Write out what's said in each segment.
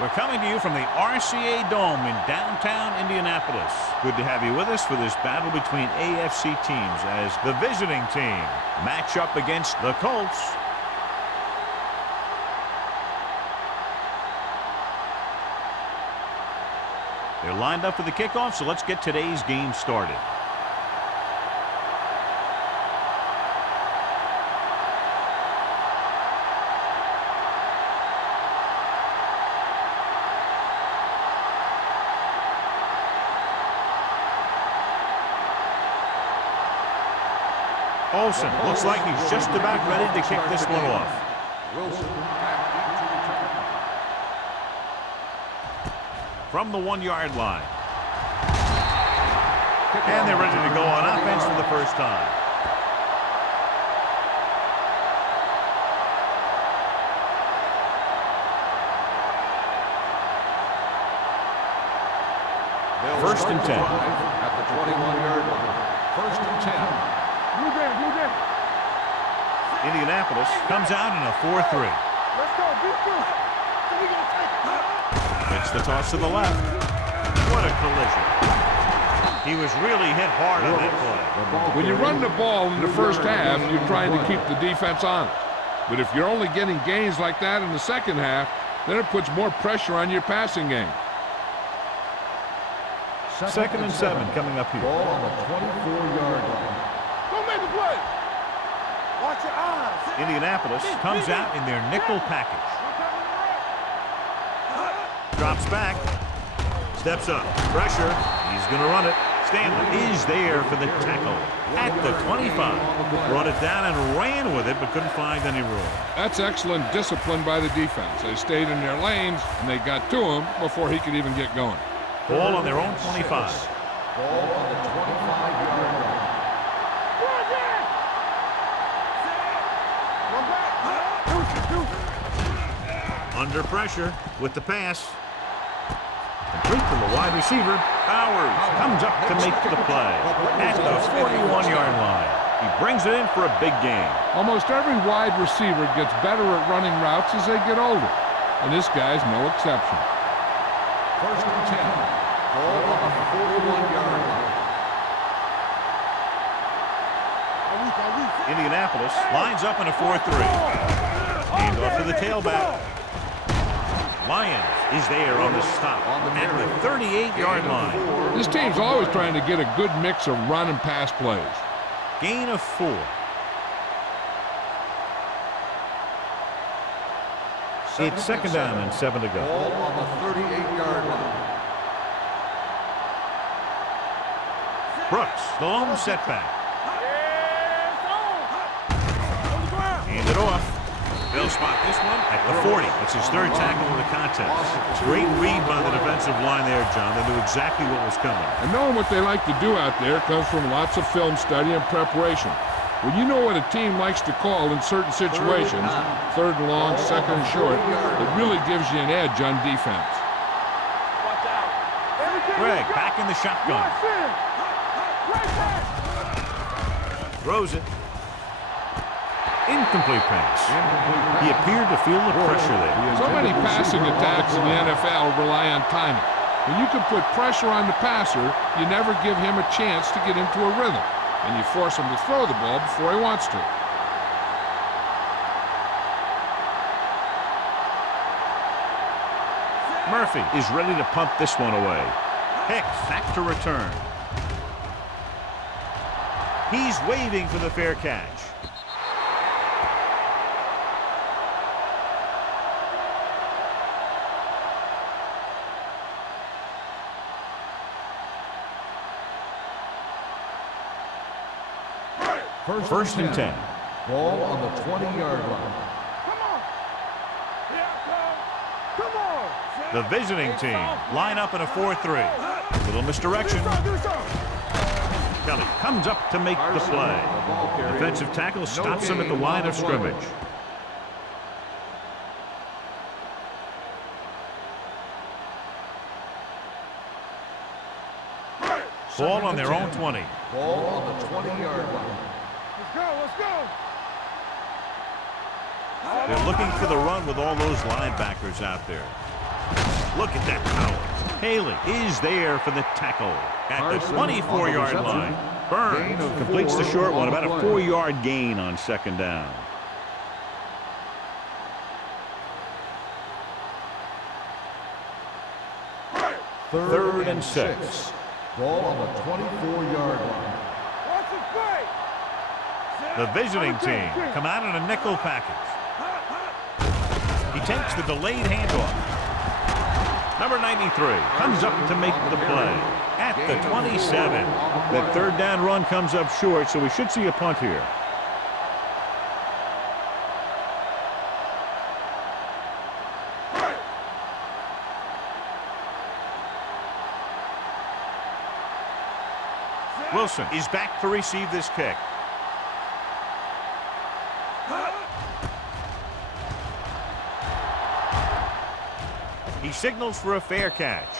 We're coming to you from the RCA Dome in downtown Indianapolis. Good to have you with us for this battle between AFC teams as the visiting team match up against the Colts. They're lined up for the kickoff, so let's get today's game started. Olsen looks like he's just about ready to kick this one off. From the 1-yard line. And they're ready to go on offense for the first time. First and 10. At the 21-yard line. First and 10. Indianapolis comes out in a 4-3. Let's go, defense. It's the toss to the left. What a collision. He was really hit hard on that play. When you run the ball in the first half, you're trying to keep the defense honest. But if you're only getting gains like that in the second half, then it puts more pressure on your passing game. Second and 7 coming up here. Ball on the 24-yard line. Don't make the play. Watch your eyes. Indianapolis comes out in their nickel package. Drops back. Steps up. Pressure. He's going to run it. Stanley is there for the tackle at the 25. Brought it down and ran with it, but couldn't find any room. That's excellent discipline by the defense. They stayed in their lanes, and they got to him before he could even get going. Ball on their own 25. Ball on the 25-yard line. Under pressure with the pass. Complete to the wide receiver. Bowers comes up to make the play at the 41-yard line. He brings it in for a big gain. Almost every wide receiver gets better at running routes as they get older, and this guy's no exception. First and 10. Ball on the 41-yard line. Indianapolis lines up in a 4-3. Hand off to the tailback. Lyons is there on the stop at the 38-yard line. This team's always trying to get a good mix of run and pass plays. Gain of 4. It's second down and 7 to go. Ball on the 38-yard line. Brooks, the lone setback. Hand it off. They'll spot this one at the 40. It's his third tackle of the contest. Great read by the defensive line there, John. They knew exactly what was coming. And knowing what they like to do out there comes from lots of film study and preparation. When you know what a team likes to call in certain situations, third and long, second and short, it really gives you an edge on defense. Greg back in the shotgun. Throws it. Incomplete pass. He appeared to feel the pressure there. So many passing attacks in the NFL rely on timing. When you can put pressure on the passer, you never give him a chance to get into a rhythm, and you force him to throw the ball before he wants to. Murphy is ready to punt this one away. Hicks back to return. He's waving for the fair catch. First and 10. Ball on the 20-yard line. The visiting team line up in a 4-3. Little misdirection. Kelly comes up to make the play. Defensive tackle stops him at the line of scrimmage. Ball on their own 20. Ball on the 20-yard line. Let's go. They're looking for the run with all those linebackers out there. Look at that power. Haley is there for the tackle at the 24-yard line. Burns completes the short one, about a 4-yard gain on second down. Third and 6. Ball on the 24-yard line. The visiting team come out in a nickel package. He takes the delayed handoff. Number 93 comes up to make the play at the 27. That third down run comes up short, so we should see a punt here. Wilson is back to receive this kick. He signals for a fair catch.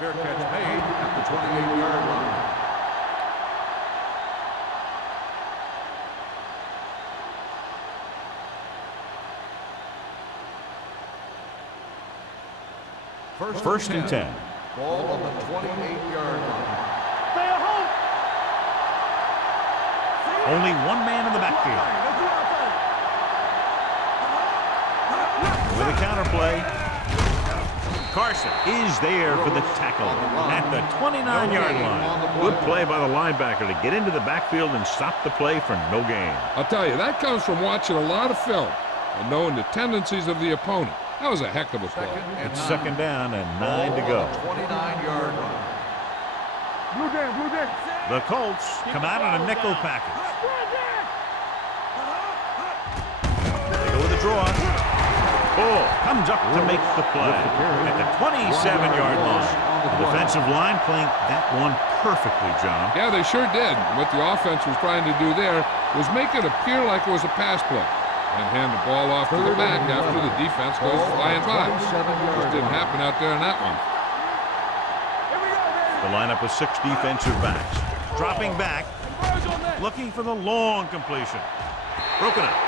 Fair catch made at the 28-yard line. First and 10. Ball on the 28-yard line. Only one man in the backfield. With a counter play. Carson is there for the tackle at the 29-yard line. Good play by the linebacker to get into the backfield and stop the play for no gain. I'll tell you, that comes from watching a lot of film and knowing the tendencies of the opponent. That was a heck of a play. It's second down and 9 to go. 29-yard line. The Colts come out in a nickel package. They go with the draw. Bull comes up to make the play at the 27-yard line. The defensive line playing that one perfectly, John. Yeah, they sure did. What the offense was trying to do there was make it appear like it was a pass play and hand the ball off to the back after the defense goes flying by. Just didn't happen out there in that one. The lineup with 6 defensive backs. Dropping back, looking for the long completion. Broken up.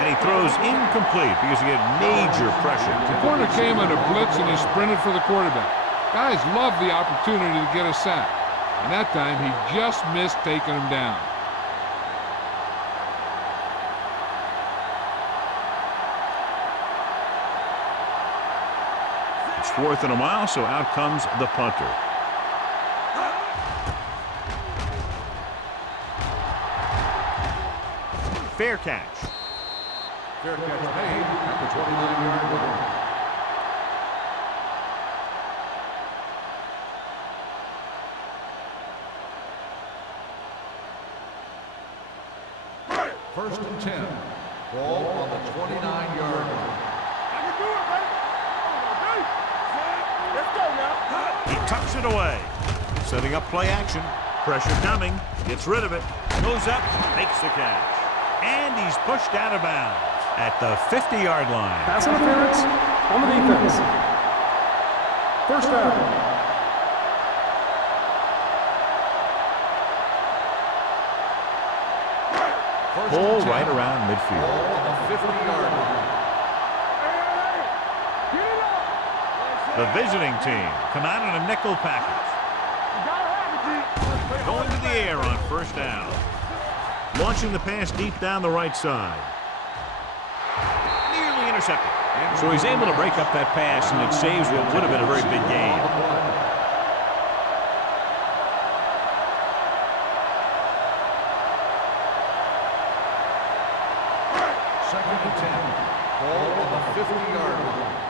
And he throws incomplete because he had major pressure. The corner came on a blitz and he sprinted for the quarterback. Guys love the opportunity to get a sack. And that time he just missed taking him down. It's 4th and a mile, so out comes the punter. Fair catch. Fair catch made at the 29-yard line. First and 10. Ball on the 29-yard line. He tucks it away. Setting up play action. Pressure coming. Gets rid of it. Goes up. Makes the catch. And he's pushed out of bounds at the 50-yard line. Pass interference on the defense. First down. Ball right around midfield. Ball on the 50-yard line. The visiting team come out in a nickel package. Going to the air on first down. Launching the pass deep down the right side. Nearly intercepted. So he's able to break up that pass, and it saves what would have been a very big gain. Second and 10. Ball on the 50-yard line.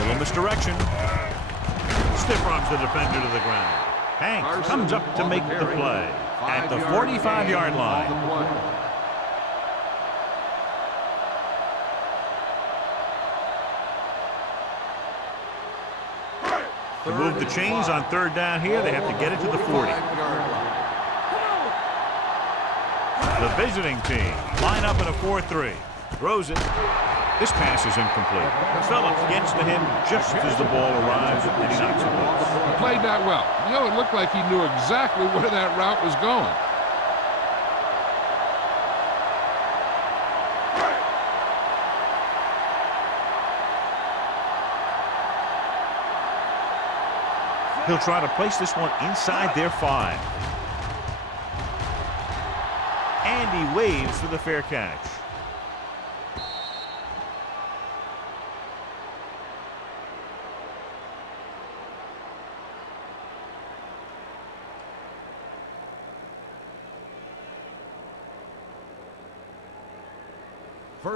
Little misdirection. Stiff arms the defender to the ground. Hanks comes up to make the play at the 45-yard line. To move the chains on third down here, they have to get it to the 40. The visiting team line up in a 4-3. Throws it. This pass is incomplete. Phillips gets to him just as the ball arrives, and he knocks it loose. He played that well. You know, it looked like he knew exactly where that route was going. He'll try to place this one inside their 5. And he waves for the fair catch.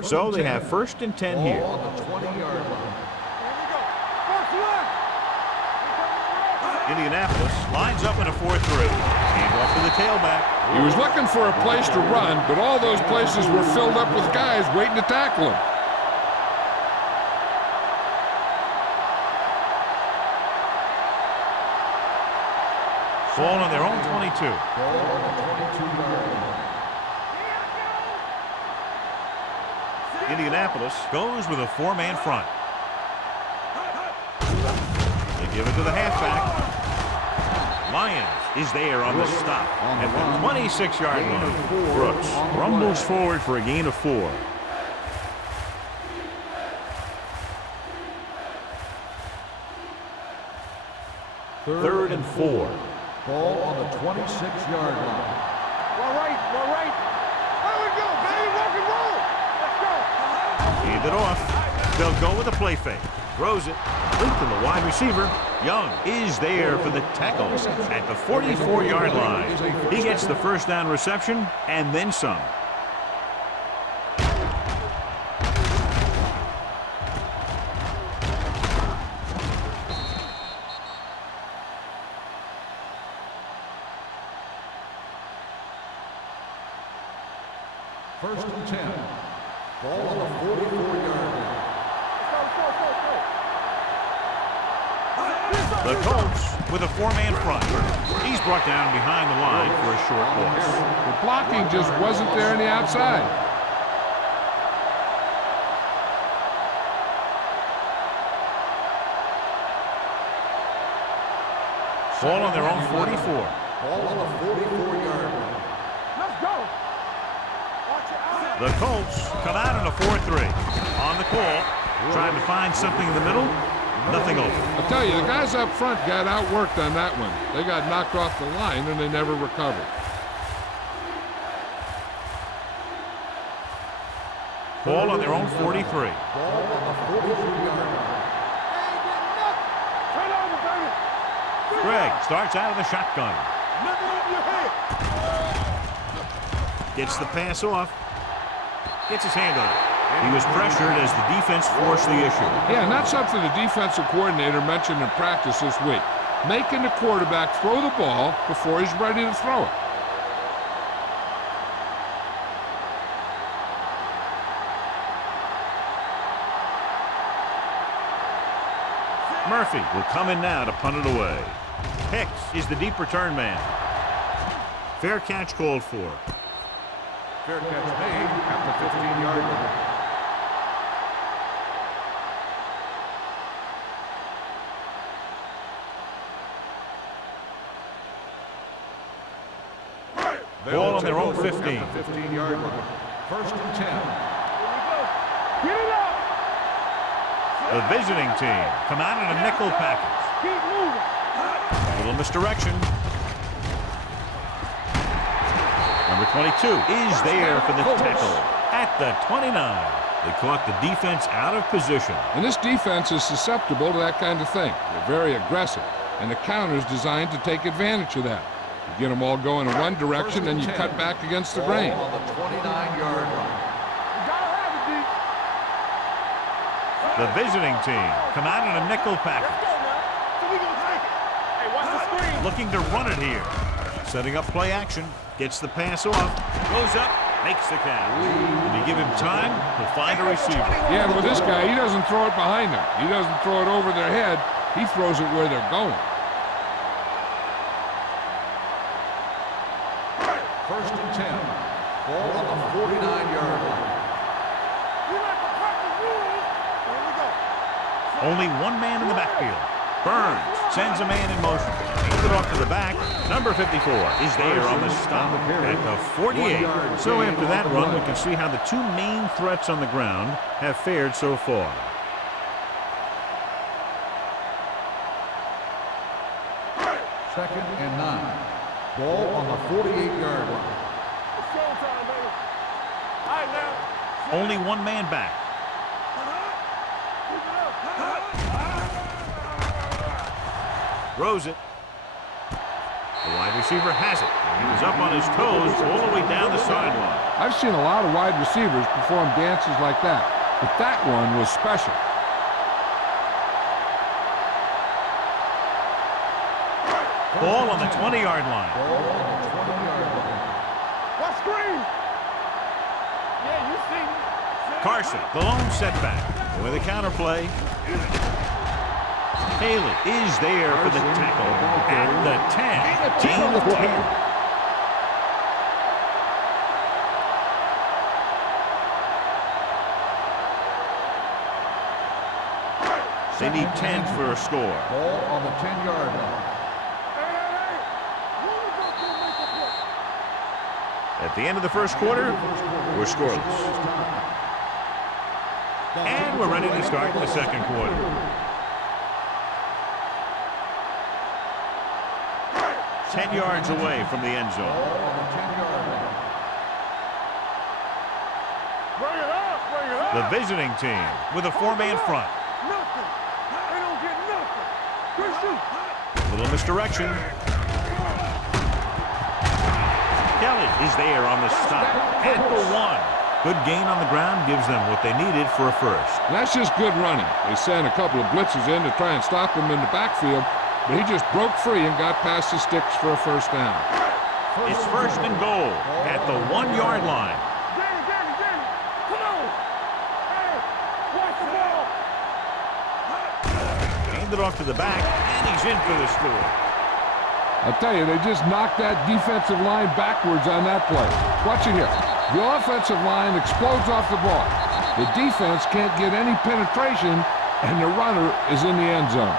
So they have 1st and 10 here. On the 20-yard line. Indianapolis lines up in a 4-3. Handoff to the tailback. He was looking for a place to run, but all those places were filled up with guys waiting to tackle him. Ball on their own 22. Ball on the 22-yard line. Indianapolis goes with a 4-man front. They give it to the halfback. Lyons is there on the stop at the 26-yard line. Brooks rumbles forward for a gain of 4. Third and 4. Ball on the 26-yard line. All right. There we go, baby. Rock and roll. Let's go. Hand it off. They'll go with a play fake. Throws it. Link to the wide receiver. Young is there for the tackles at the 44-yard line. He gets the first down reception and then some. First and 10. Ball on the 44-yard line. The Colts with a 4-man front. He's brought down behind the line for a short loss. The blocking just wasn't there on the outside. Ball on their own 44. Ball on the 44-yard line. Let's go. Watch it out. The Colts come out in a 4-3. On the call, trying to find something in the middle. Nothing open. I'll tell you, the guys up front got outworked on that one. They got knocked off the line and they never recovered. Ball on their own 43. Ball on the 43-yard line. Turn over, baby. Greg starts out of the shotgun. Nothing over your head. Gets the pass off. Gets his hand on it. He was pressured as the defense forced the issue. Yeah, and that's something the defensive coordinator mentioned in practice this week. Making the quarterback throw the ball before he's ready to throw it. Murphy will come in now to punt it away. Hicks is the deep return man. Fair catch called for. Fair catch made at the 15-yard line. Ball on their own 15. At the 15-yard line. First and 10. Get it up. The visiting team come out in a nickel package. Keep moving. A little misdirection. Number 22 is there for the tackle at the 29. They caught the defense out of position. And this defense is susceptible to that kind of thing. They're very aggressive, and the counter's designed to take advantage of that. You get them all going in one direction, and you cut back against the grain. Ball on the 29-yard line. You gotta have it, D. The visiting team come out in a nickel package. Let's go now. So we gonna take it. Hey, watch the screen. Looking to run it here. Setting up play action. Gets the pass off. Goes up. Makes the catch. When you give him time, he'll find a receiver. Yeah, with this guy, he doesn't throw it behind them. He doesn't throw it over their head. He throws it where they're going. First and 10. Ball on the 49-yard line. You like to practice rules. Here we go. Only one man in the backfield. Burns sends a man in motion. Hands it off to the back. Number 54 is there on the stop at the 48. So after that run, we can see how the two main threats on the ground have fared so far. time. Ball on the 48-yard line. It's showtime, baby. All right, now. Only one man back. Keep it up. Throws it. The wide receiver has it. He was up on his toes all the way down the sideline. I've seen a lot of wide receivers perform dances like that, but that one was special. Ball on the 20-yard line. Ball on the 20-yard line. What screen? Yeah, you see. Carson, the lone setback. With a counterplay. Haley is there for the tackle at the 10. Gain of 10. They need 10 for a score. Ball on the 10-yard line. At the end of the first quarter, we're scoreless. And we're ready to start the second quarter. Ten yards away from the end zone. Ball on the 10-yard line. Bring it up, bring it up. The visiting team with a four-man front. Nothing. They don't get nothing. Good shoot. Little misdirection. Kelly is there on the stop at the 1. Good gain on the ground gives them what they needed for a first. And that's just good running. They sent a couple of blitzes in to try and stop him in the backfield, but he just broke free and got past the sticks for a first down. It's first and goal at the 1-yard line. Danny. Come on. Hey, watch the ball. Handed it off to the back, and he's in for the score. I'll tell you, they just knocked that defensive line backwards on that play. Watch it here. The offensive line explodes off the ball. The defense can't get any penetration, and the runner is in the end zone.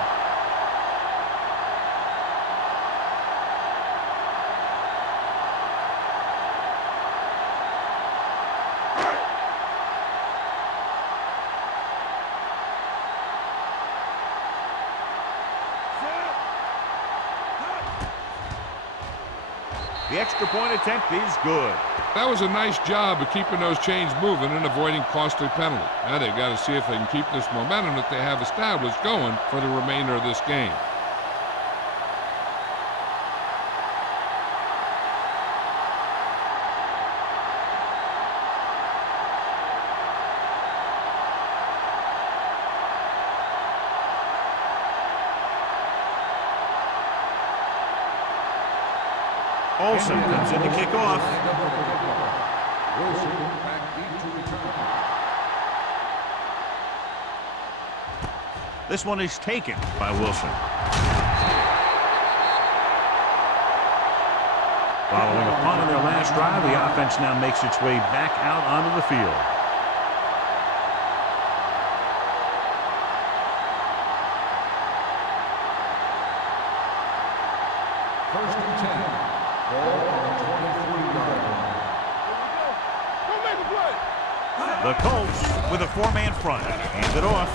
The extra point attempt is good. That was a nice job of keeping those chains moving and avoiding costly penalty. Now they've got to see if they can keep this momentum that they have established going for the remainder of this game. Olsen comes in to kick off. Wilson back deep to return. This one is taken by Wilson. Following a punt on their last drive, the offense now makes its way back out onto the field. First and 10. Ball on the 23-yard line. Don't make a play. The Colts with a four-man front. Hands it off.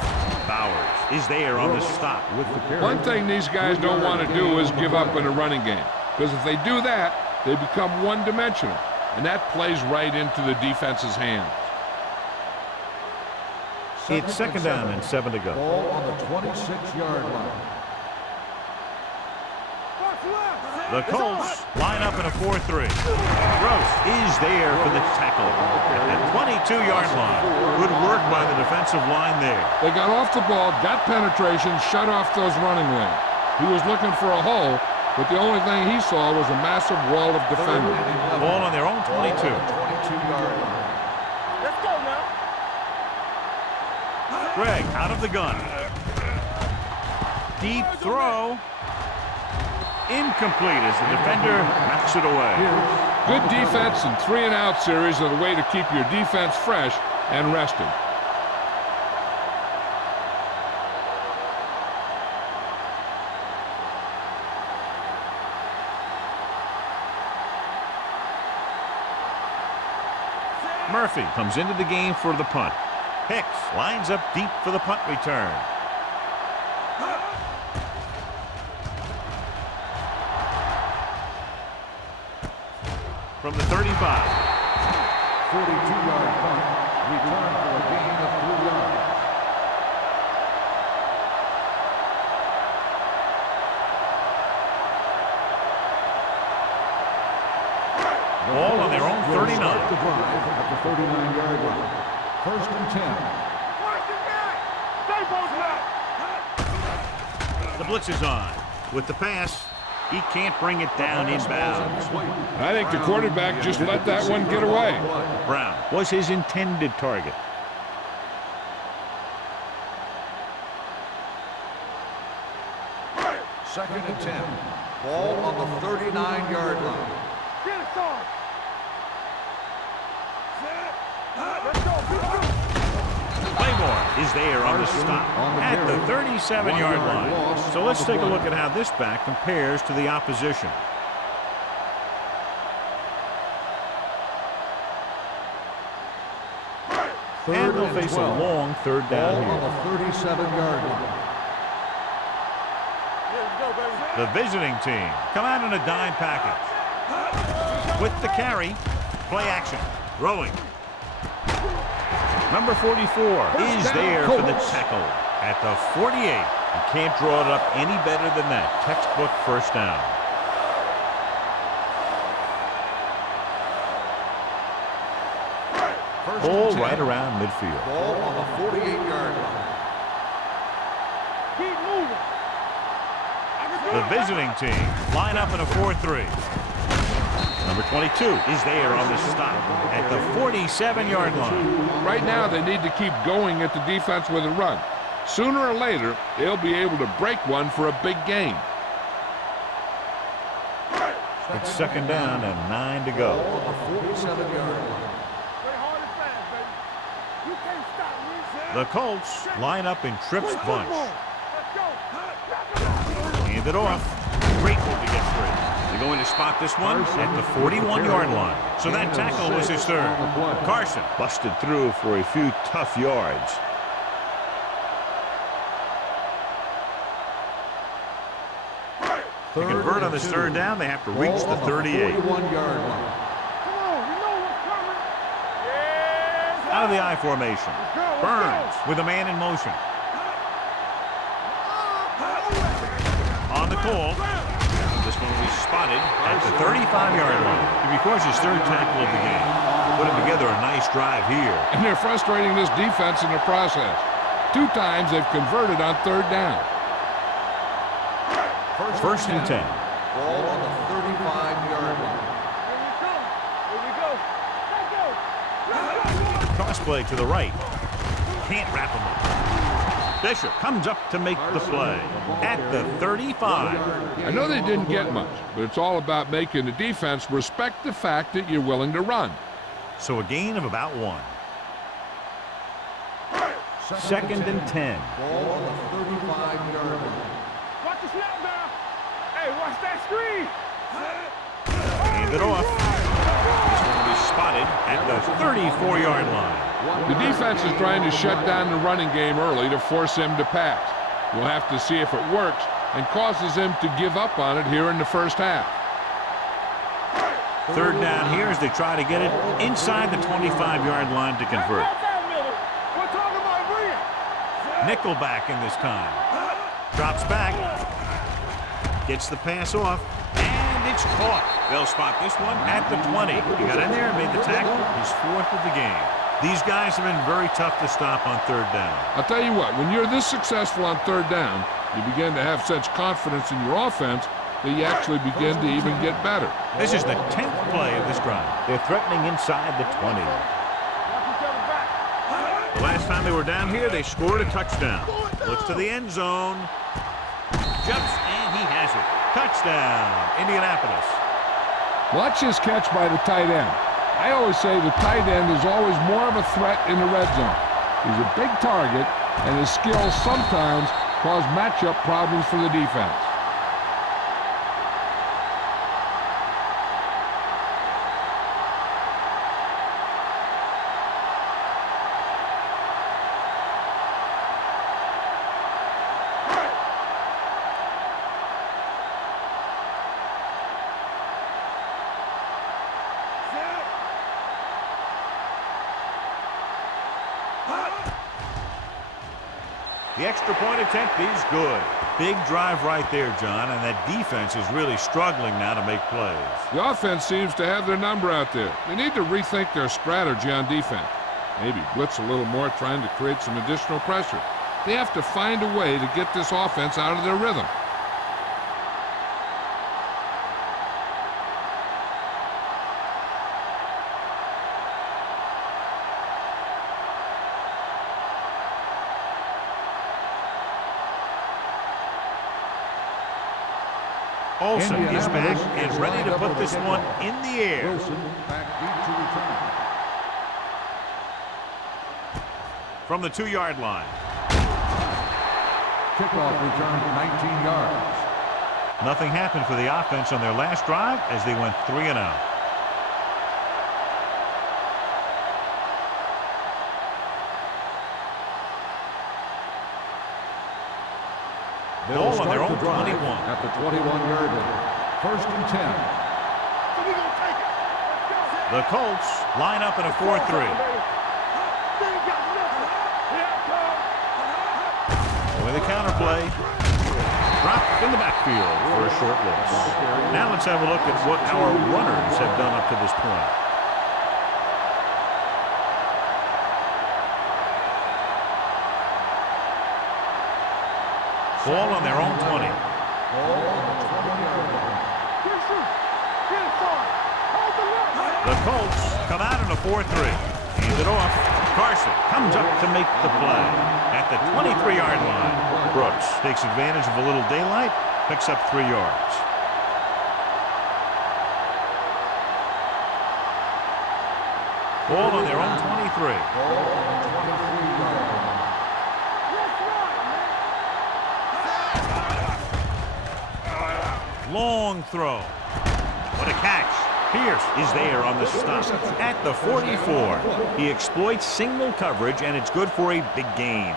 Bowers is there on the stop with the carry. One thing these guys don't want to do is give up in a running game, because if they do that, they become one-dimensional, and that plays right into the defense's hands. It's second down and 7 to go. Ball on the 26-yard line. The Colts line up in a 4-3. Gross is there for the tackle at the 22-yard line. Good work by the defensive line there. They got off the ball, got penetration, shut off those running lanes. He was looking for a hole, but the only thing he saw was a massive wall of defenders. Ball on their own 22. 22-yard line. Let's go now. Greg out of the gun. Deep throw. Incomplete as the defender knocks it away. Good defense and 3-and-out series are the way to keep your defense fresh and rested. Murphy comes into the game for the punt. Hicks lines up deep for the punt return. from the 35. 42-yard punt. Return for a gain of 3 yards. Ball on their own 39. Start the drive at the 39-yard line. First and 10. The blitz is on. With the pass, he can't bring it down inbounds. I think the quarterback just let that one get away. Brown was his intended target. Second and 10. Ball on the 39-yard line. Get it started. Let's go. Claymore is there on the stop at the 37-yard line. So let's take a look at how this back compares to the opposition. And they'll face a long third down Ball here. on the 37-yard line. The visiting team come out in a dime package. With the carry, play action, throwing. Number 44 is there for the tackle at the 48. You can't draw it up any better than that. Textbook first down. Ball right around midfield. Ball on the 48-yard line. Keep moving. The visiting team line up in a 4-3. Number 22 is there on the stop at the 47-yard line. Right now, they need to keep going at the defense with a run. Sooner or later, they'll be able to break one for a big gain. It's second down and 9 to go. Ball on the 47-yard line. Play hard and fast, baby. You can't stop me. The Colts line up in trips bunch. Let's go. Hand it off. Grateful to get free. They're going to spot this one at the 41-yard line. So that tackle was his third. Carson busted through for a few tough yards. To convert on this third down, they have to reach the 38. 41-yard line. Come on, you know what's coming. Yeah. Out of the I formation. Burns with a man in motion. On the call. This one will be spotted at the 35-yard line. He records his third tackle of the game. Putting together a nice drive here. And they're frustrating this defense in the process. 2 times they've converted on third down. First and 10. Ball on the 35-yard line. Here we go. Let's go. Crossplay to the right. Can't wrap him up. Bishop comes up to make the play at the 35. I know they didn't get much, but it's all about making the defense respect the fact that you're willing to run. So a gain of about 1. Second and 10. Ball on the 35-yard line. Watch the snap now. Hey, watch that screen. Hand it off. This one will be spotted at the 34-yard line. The defense is trying to shut down the running game early to force him to pass. We'll have to see if it works and causes him to give up on it here in the first half. Third down here as they try to get it inside the 25-yard line to convert. We're talking about bring it. Nickelback in this time. Drops back. Gets the pass off. And it's caught. They'll spot this one at the 20. He got in there and made the tackle. His 4th of the game. These guys have been very tough to stop on third down. I'll tell you what, when you're this successful on third down, you begin to have such confidence in your offense that you actually begin to even get better. This is the 10th play of this drive. They're threatening inside the 20. Watch each other back. The last time they were down here, they scored a touchdown. Looks to the end zone. Jumps, and he has it. Touchdown, Indianapolis. Watch his catch by the tight end. I always say the tight end is always more of a threat in the red zone. He's a big target, and his skills sometimes cause matchup problems for the defense. The extra point attempt is good. Big drive right there, John, and that defense is really struggling now to make plays. The offense seems to have their number out there. They need to rethink their strategy on defense. Maybe blitz a little more, trying to create some additional pressure. They have to find a way to get this offense out of their rhythm. Olsen is back and ready to put this one in the air. Wilson back deep to return. From the 2-yard line. Kickoff return 19 yards. Nothing happened for the offense on their last drive as they went 3 and out. Ball on their own 21. At the 21-yard line. First and 10. The Colts line up in a 4-3. With a counter play. Dropped in the backfield for a short loss. Now let's have a look at what our runners have done up to this point. Ball on their own 20. The Colts come out in a 4-3. Hand it off. Carson comes up to make the play at the 23-yard line. Brooks takes advantage of a little daylight, picks up 3 yards. Ball on their own 23. Long throw. What a catch. Pierce is there on the stop at the 44. He exploits single coverage, and it's good for a big gain.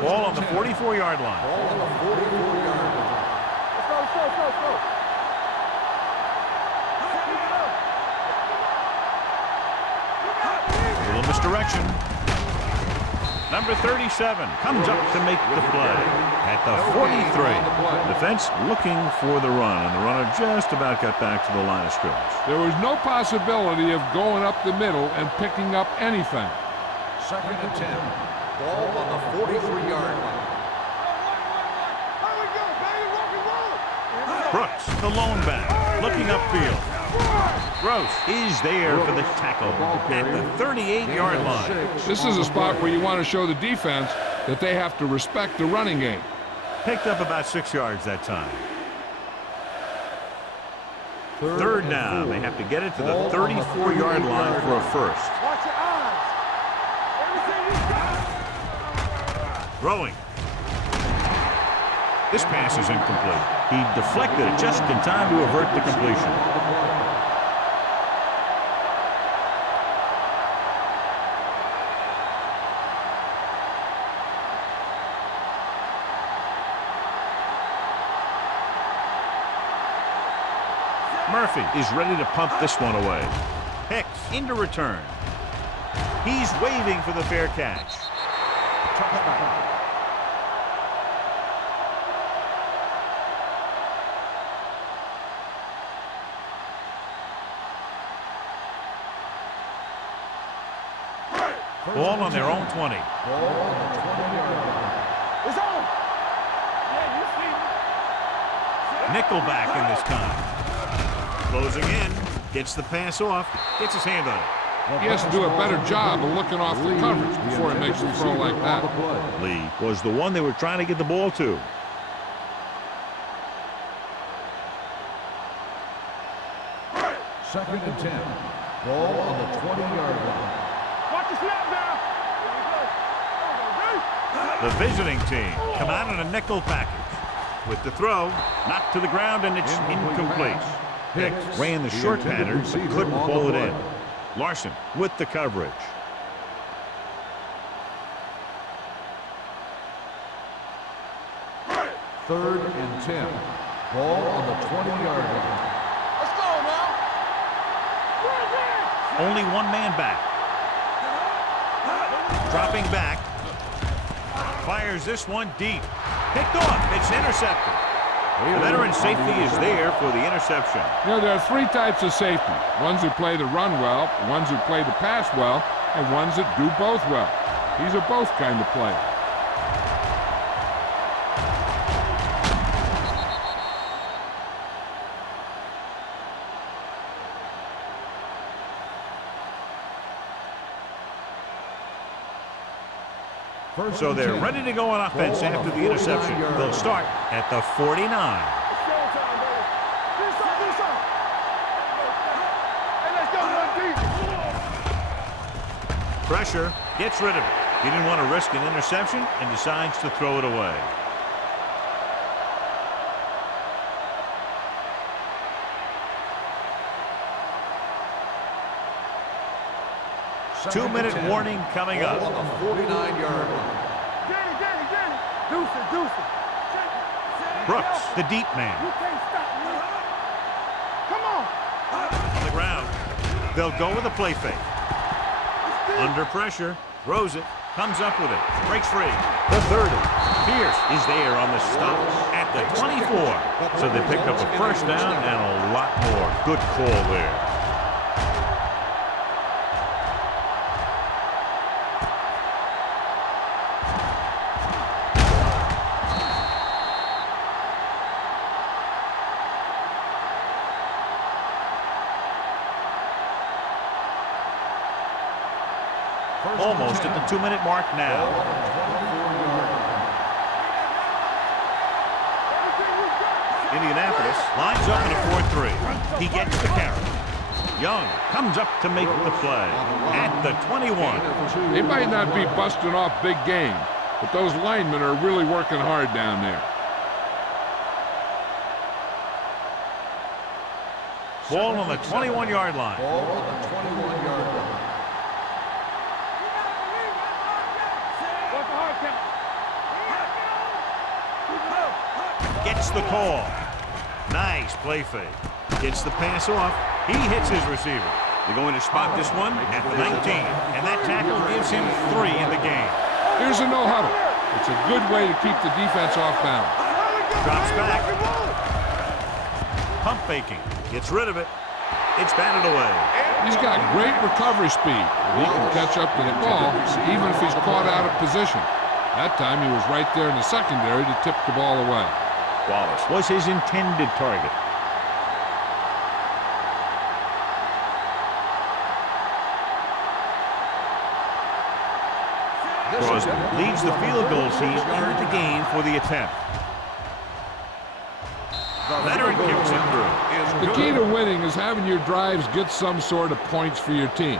Ball on the 44-yard line. Ball on the 44-yard line. Let's go. A little misdirection. Number 37 comes up to make the play at the 43. Defense looking for the run, and the runner just about got back to the line of scrimmage. There was no possibility of going up the middle and picking up anything. Second and 10. Ball on the 43-yard line. Brooks, the lone back, looking upfield. Gross is there for the tackle at the 38-yard line. This is a spot where you want to show the defense that they have to respect the running game. Picked up about 6 yards that time. Third down. They have to get it to the 34-yard line for a first. Watch your eyes. Everything you got. Throwing. This pass is incomplete. He deflected it just in time to avert the completion. Murphy is ready to punt this one away. Hicks into return. He's waving for the fair catch. Ball on their own 20. Ball on the 20-yard line. It's on. Yeah, you see. Nickelback in this time. Closing in. Gets the pass off. Gets his hand on it. He has to do a better job of looking off the coverage before he makes a throw like that. Lee was the one they were trying to get the ball to. Second and 10. Ball on the 20-yard line. Watch the snap now. The visiting team come out in a nickel package. With the throw, knocked to the ground, and it's incomplete. Hicks ran the short pattern, but couldn't pull it in. Larson with the coverage. Third and 10. Ball on the 20-yard line. Let's go now. Only one man back. Dropping back. Fires this one deep. Picked off. It's intercepted. The veteran safety is there for the interception. You know, there are three types of safety. Ones who play the run well, ones who play the pass well, and ones that do both well. These are both kind of players. So they're ready to go on offense after the interception. They'll start at the 49. Pressure, gets rid of it. He didn't want to risk an interception and decides to throw it away. Two-minute warning coming up. On the 49-yard line. Danny. Deuce it. Brooks, the deep man. You can't stop me. Come on. On the ground. They'll go with a play fake. Under pressure, throws it, comes up with it, breaks free. The 30. Pierce is there on the stop at the 24. So they picked up a first down and a lot more. Good call there. Almost at the 2-minute mark now. Indianapolis lines up in a 4-3. He gets the carry. Young comes up to make the play at the 21. They might not be busting off big game, but those linemen are really working hard down there. Ball on the 21-yard line. Ball on the 21-yard line. Gets the call. Nice play fake. Gets the pass off. He hits his receiver. They're going to spot this one at the 19. And that tackle gives him 3 in the game. Here's a no huddle. It's a good way to keep the defense off balance. Drops back. Pump faking. Gets rid of it. It's batted away. He's got great recovery speed. He can catch up to the ball even if he's caught out of position. That time he was right there in the secondary to tip the ball away. Wallace was his intended target. Crosby leads the field goal team into the game for the attempt. Veteran kicks it through. The key to winning is having your drives get some sort of points for your team.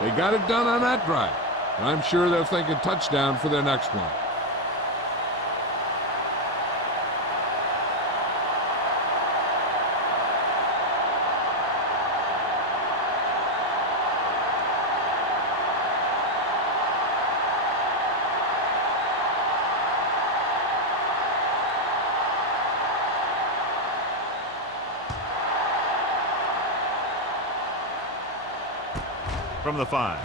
They got it done on that drive, and I'm sure they're thinking touchdown for their next one. From the 5.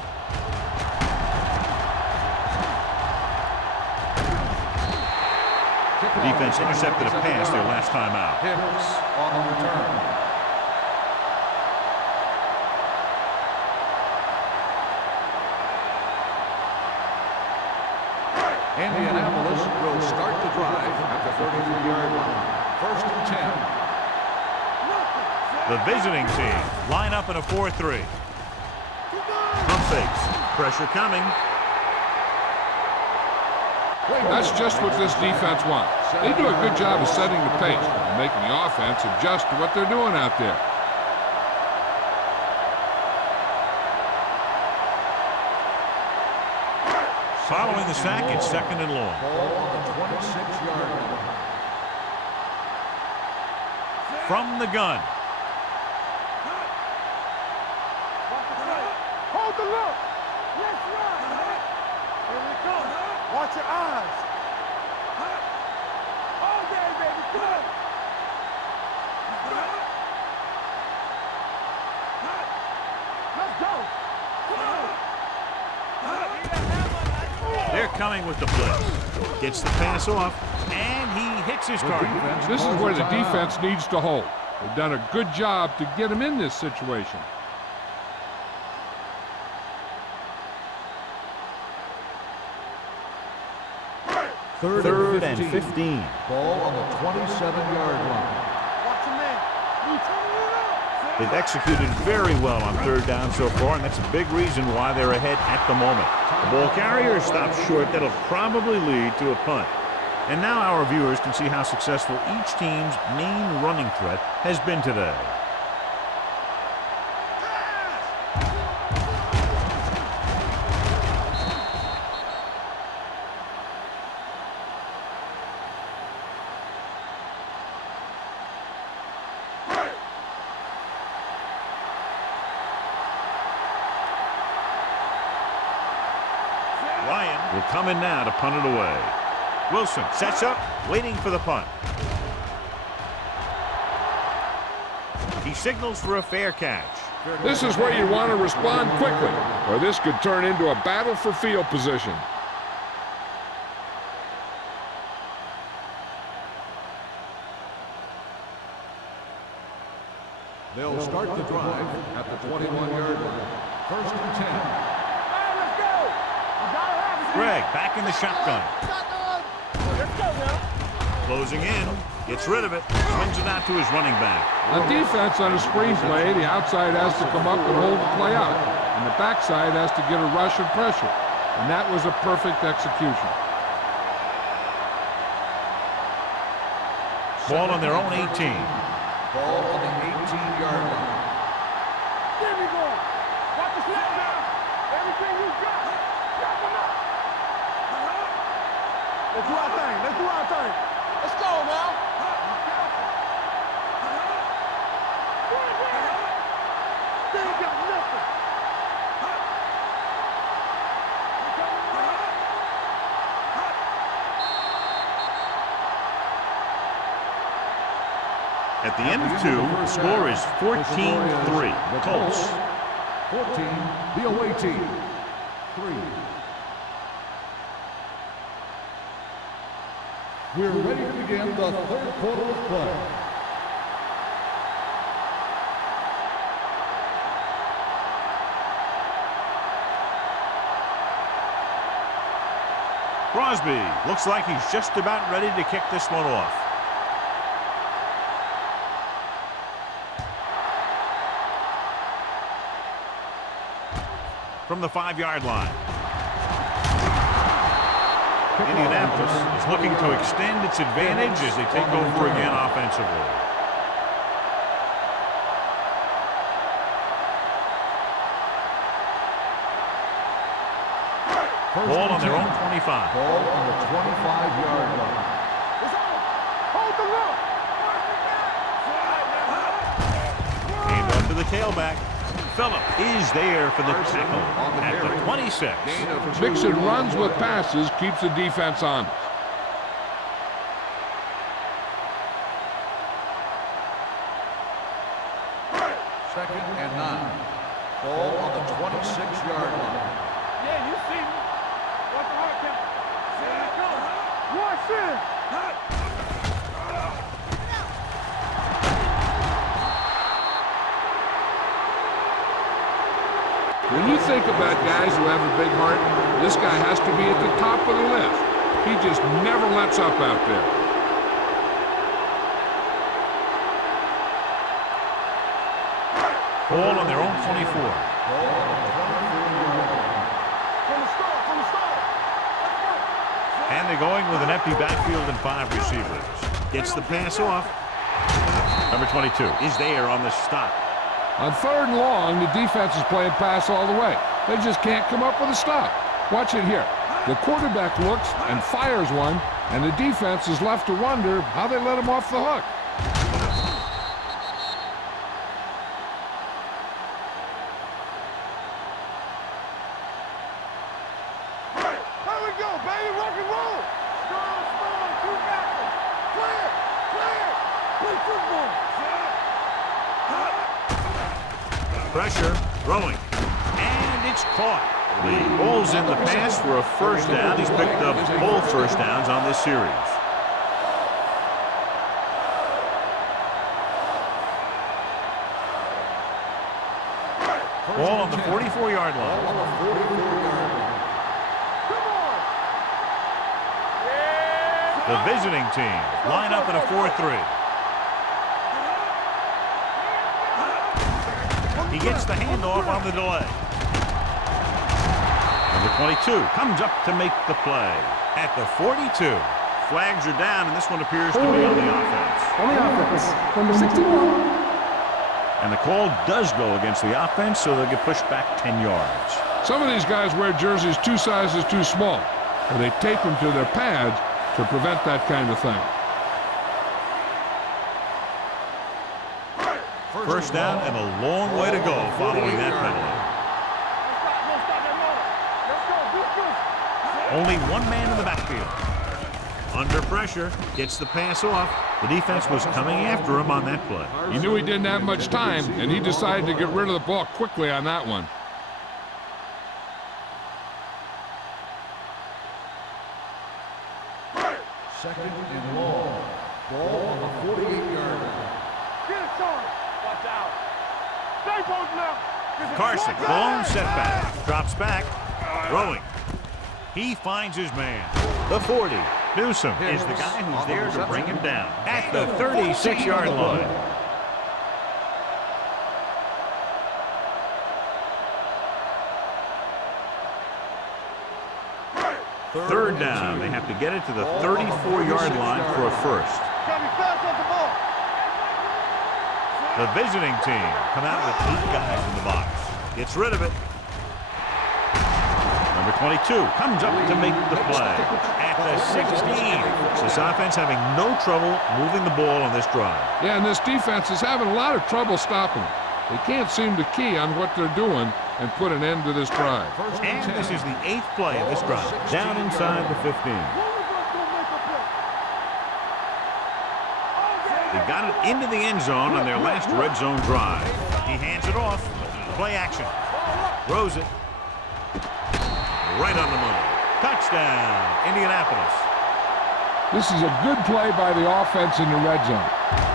The defense intercepted a pass their last time out. Hicks on the return. Indianapolis will start the drive at the 33-yard line. 1st and 10. The visiting team line up in a 4-3. Pump fakes. Pressure coming. That's just what this defense wants. They do a good job of setting the pace and making the offense adjust to what they're doing out there. Following the sack, it's 2nd and long. Ball on the 26-yard line. From the gun. Hold the look. Let's run. Here we go. Watch your eyes. All day, baby. Come on. Let's go. coming with the blitz. Gets the pass off, and he hits his target. This is where the defense needs to hold. They've done a good job to get him in this situation. Third and 15. Ball on the 27-yard line. Watch your man. They've executed very well on third down so far, and that's a big reason why they're ahead at the moment. The ball carrier stops short. That'll probably lead to a punt. And now our viewers can see how successful each team's main running threat has been today. Ryan will come in now to punt it away. Wilson sets up, waiting for the punt. He signals for a fair catch. This is where you want to respond quickly, or this could turn into a battle for field position. They'll start the drive at the 21-yard line. First and 10. Hey, let's go. You gotta have it. Greg back in the shotgun. Let's go now. Closing in, gets rid of it, swings it out to his running back. On defense on a screen play, the outside has to come up and hold the play out, and the backside has to get a rush and pressure. And that was a perfect execution. Ball on their own 18. Ball on the 18-yard line. There we go. Watch the snap now. Everything you got. Drop him up. Let's do our thing. Let's do our thing. Let's go now. They ain't got nothing. At the end of 2, the score is 14-3. Colts. 14, the away team. 3. We're ready to begin the third quarter of play. Crosby looks like he's just about ready to kick this one off. From the 5-yard line. Indianapolis is looking to extend its advantage as they take over again offensively. Ball on their own 25. Ball on the 25-yard line. It's on. Hold the rook. Aimed up to the tailback. Phillip is there for the tackle at the 26. Mixing runs with passes keeps the defense on. Second and 9. Ball on the 26-yard line. Yeah, you see me. Watch the hard count. There it goes. Watch it. When you think about guys who have a big heart, this guy has to be at the top of the list. He just never lets up out there. Ball on their own 24. From the start. Let's go. And they're going with an empty backfield and 5 receivers. Gets the pass off. Number 22 is there on the stop. On 3rd and long, the defense is playing pass all the way. They just can't come up with a stop. Watch it here. The quarterback looks and fires one, and the defense is left to wonder how they let him off the hook. Here we go, baby. Rock and roll. Strong, 2 backers. Clear. Play football. Pressure, throwing, and it's caught. The ball's in the pass for a first down. He's picked up both first downs on this series. Ball on the 44-yard line. The visiting team line up in a 4-3. He gets the handoff on the delay. Number 22 comes up to make the play at the 42. Flags are down, and this one appears to be on the offense. On the offense, number 61. And the call does go against the offense, so they'll get pushed back 10 yards. Some of these guys wear jerseys 2 sizes too small, and they tape them to their pads to prevent that kind of thing. First down and a long way to go following that penalty. Only one man in the backfield. Under pressure, gets the pass off. The defense was coming after him on that play. He knew he didn't have much time, and he decided to get rid of the ball quickly on that one. Second and long. Ball on the 48-yard line. Get it, Sean. Watch out. Stay post left. Carson, long setback. Drops back. Throwing. He finds his man. The 40. Newsom is the guy who's there to bring him down at the 36-yard line. Third down. They have to get it to the 34-yard line for a first. The visiting team come out with 8 guys in the box. Gets rid of it. Number 22 comes up to make the play at the 16. This offense having no trouble moving the ball on this drive. Yeah, and this defense is having a lot of trouble stopping them. They can't seem to key on what they're doing and put an end to this drive. And this is the 8th play of this drive. Down inside the 15. They got it into the end zone on their last red zone drive. He hands it off. Play action. Throws it. Right on the money. Touchdown, Indianapolis. This is a good play by the offense in the red zone.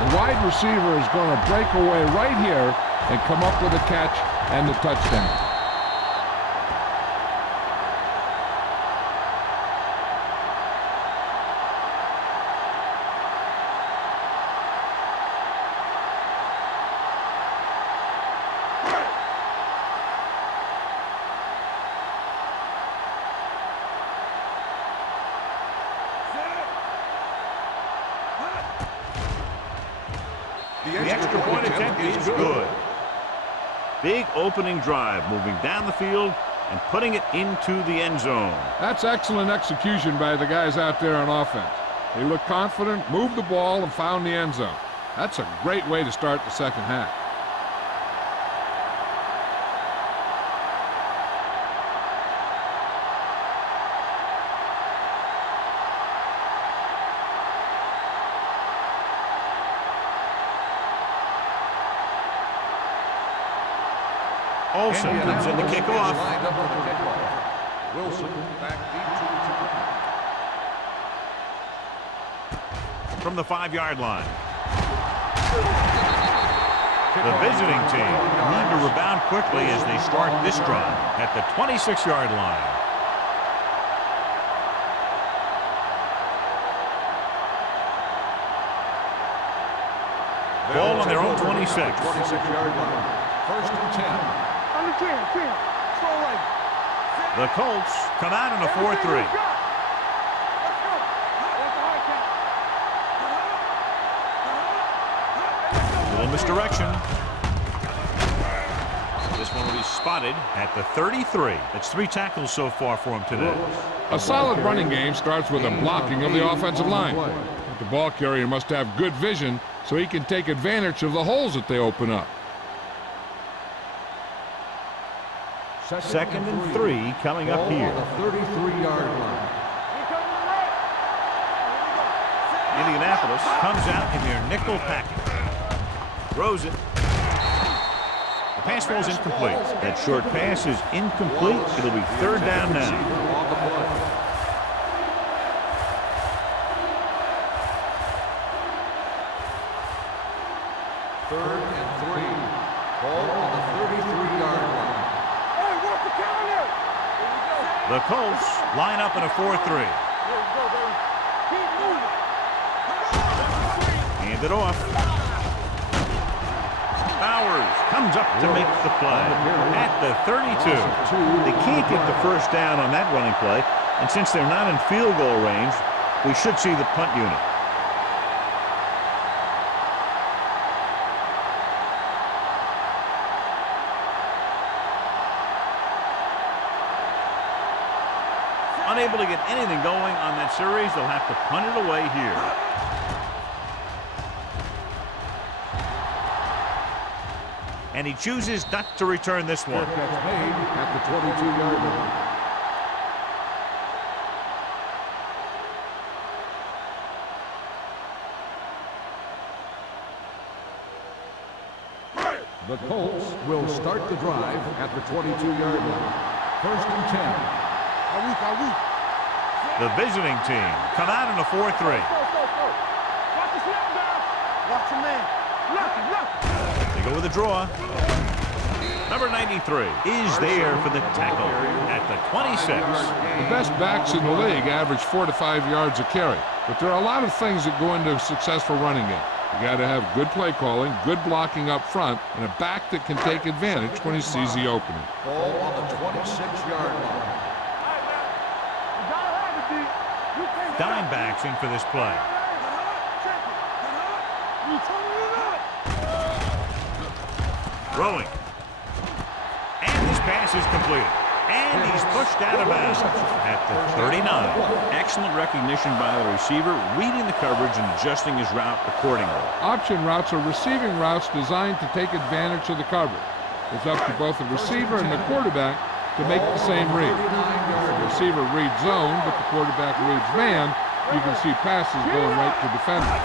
The wide receiver is going to break away right here and come up with a catch and the touchdown. The extra point attempt is good. Big opening drive, moving down the field and putting it into the end zone. That's excellent execution by the guys out there on offense. They looked confident, moved the ball, and found the end zone. That's a great way to start the second half. Olsen comes in to kick off. Wilson back deep to From the 5-yard line. The visiting team need to rebound quickly as they start this drive at the 26-yard line. Ball on their own 26. 26-yard line. First and 10. Under 10. Slow leg. The Colts come out in a 4-3. Let's go. That's the high count. Little misdirection. This one will be spotted at the 33. That's 3 tackles so far for him today. A solid running game starts with a blocking of the offensive line. The ball carrier must have good vision so he can take advantage of the holes that they open up. Second and 3 coming up here. On the 33-yard line. Indianapolis comes out in their nickel package. Throws it. The The pass falls incomplete. That short pass is incomplete. It'll be third down now. On the play. Third and 3. Ball on the 33-yard line. Hey, work the counter. Here we go. The Colts line up in a 4-3. Here we go, baby. Keep moving. Hand it off. Bowers comes up to make the play at the 32. They can't get the first down on that running play, and since they're not in field goal range, we should see the punt unit. Unable to get anything going on that series, they'll have to punt it away here. And he chooses not to return this one. Fair catch made at the 22-yard line. The Colts will start the drive at the 22-yard line. First and 10. The visiting team come out in a 4-3. Watch the snap down. Watch the man. Left. They go with a draw. Number 93 is there for the tackle at the 26. The best backs in the league average 4 to 5 yards a carry, but there are a lot of things that go into a successful running game. You got to have good play calling, good blocking up front, and a back that can take advantage when he sees the opening. Ball on the 26-yard line. Dime backs in for this play. Throwing. And this pass is completed. And he's pushed out of bounds at the 39. Excellent recognition by the receiver, reading the coverage and adjusting his route accordingly. Option routes are receiving routes designed to take advantage of the coverage. It's up to both the receiver and the quarterback to make the same read. If the receiver reads zone, but the quarterback reads man, you can see passes going right to defenders.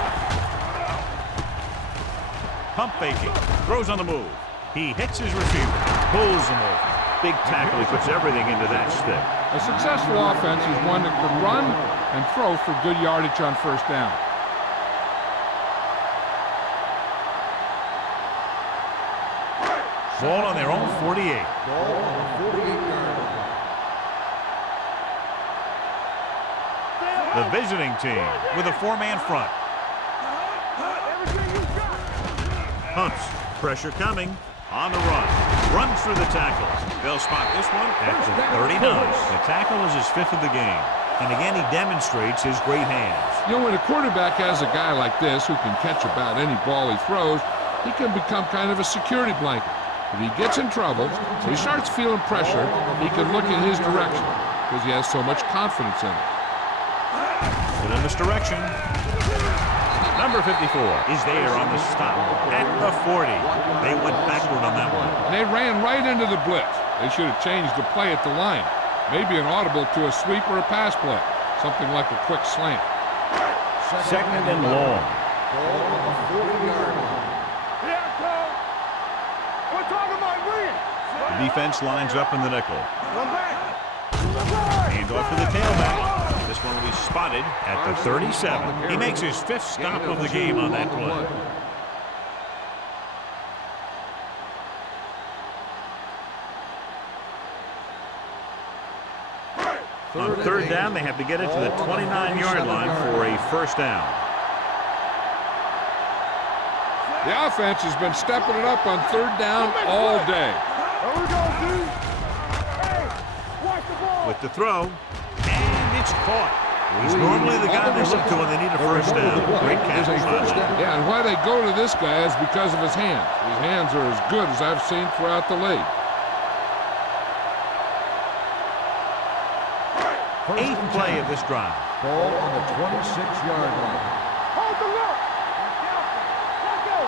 Pump faking. Throws on the move. He hits his receiver. Pulls him over. Big tackle. He puts everything into that stick. A successful offense is one that can run and throw for good yardage on first down. Ball on their own 48. Ball on the 48-yard line. The visiting team with a 4-man front. Hunts. Pressure coming. On the run. Runs through the tackles. They'll spot this one at the 39. The tackle is his 5th of the game. And again, he demonstrates his great hands. You know, when a quarterback has a guy like this who can catch about any ball he throws, he can become kind of a security blanket. If he gets in trouble, if he starts feeling pressure, he can look in his direction because he has so much confidence in it. Put in this direction. Number 54 is there on the stop at the 40. They went backward on that one. And they ran right into the blitz. They should have changed the play at the line. Maybe an audible to a sweep or a pass play. Something like a quick slant. Second and long. Ball on the 40-yard line. Here I come. We're talking about win. The defense lines up in the nickel. Come back. Hand off to the tailback. This one will be spotted at the 37. He makes his 5th stop of the game on that play. On third down, they have to get it to the 29-yard line for a first down. The offense has been stepping it up on third down all day. Here we go, dude. Hey, watch the ball. With the throw, and it's caught. He's normally the guy they look to when they need a first down. Great catch by that. Yeah, and why they go to this guy is because of his hands. His hands are as good as I've seen throughout the league. 8th play of this drive. Ball on the 26-yard line. Hold the look. Let go.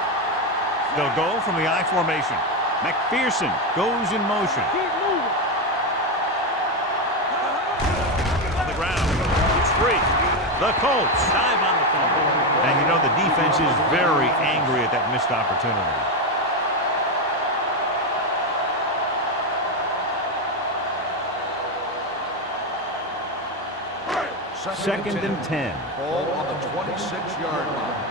They'll go from the I formation. McPherson goes in motion. Keep moving. On the ground. It's free. The Colts dive on the fumble. And you know the defense is very angry at that missed opportunity. Second and 10. Ball on the 26-yard line.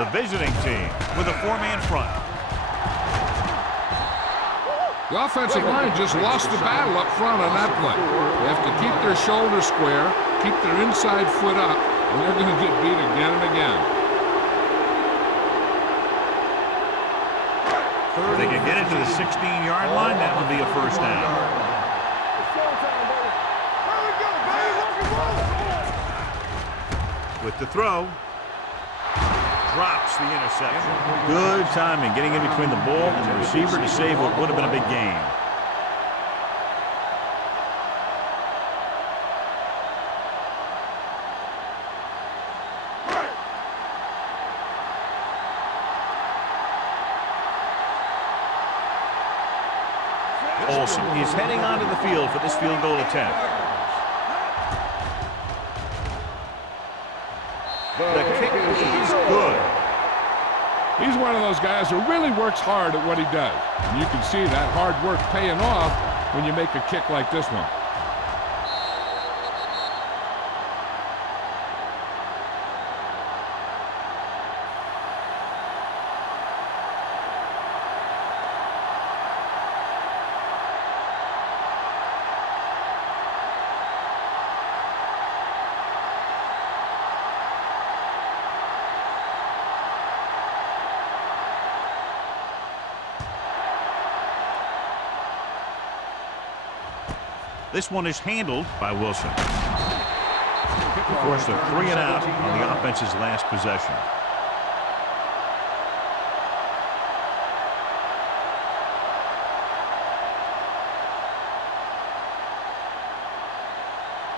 The visiting team with a 4-man front. The offensive line just lost the battle up front on that play. They have to keep their shoulders square, keep their inside foot up, and they're going to get beat again and again. If they can get it to the 16-yard line, that would be a first down. With the throw, drops the interception. Good timing, getting in between the ball and the receiver to save what would have been a big gain. Olsen is heading onto the field for this field goal attempt. The kick is good. He's one of those guys who really works hard at what he does. And you can see that hard work paying off when you make a kick like this one. This one is handled by Wilson. Forced a 3 and out on the offense's last possession.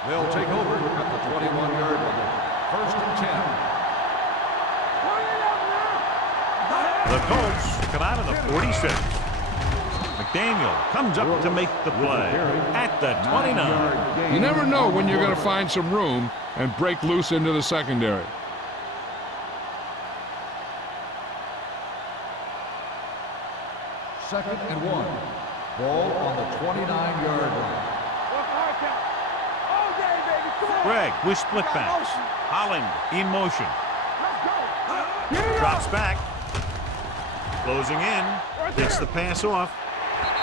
They'll take over at the 21-yard line. First and 10. The Colts come out of the 46. McDaniel comes up to make the play at the 29. You never know when you're going to find some room and break loose into the secondary. Second and 1. Ball on the 29-yard line. Gregg with split backs. Holland in motion. Drops back. Closing in. Gets the pass off.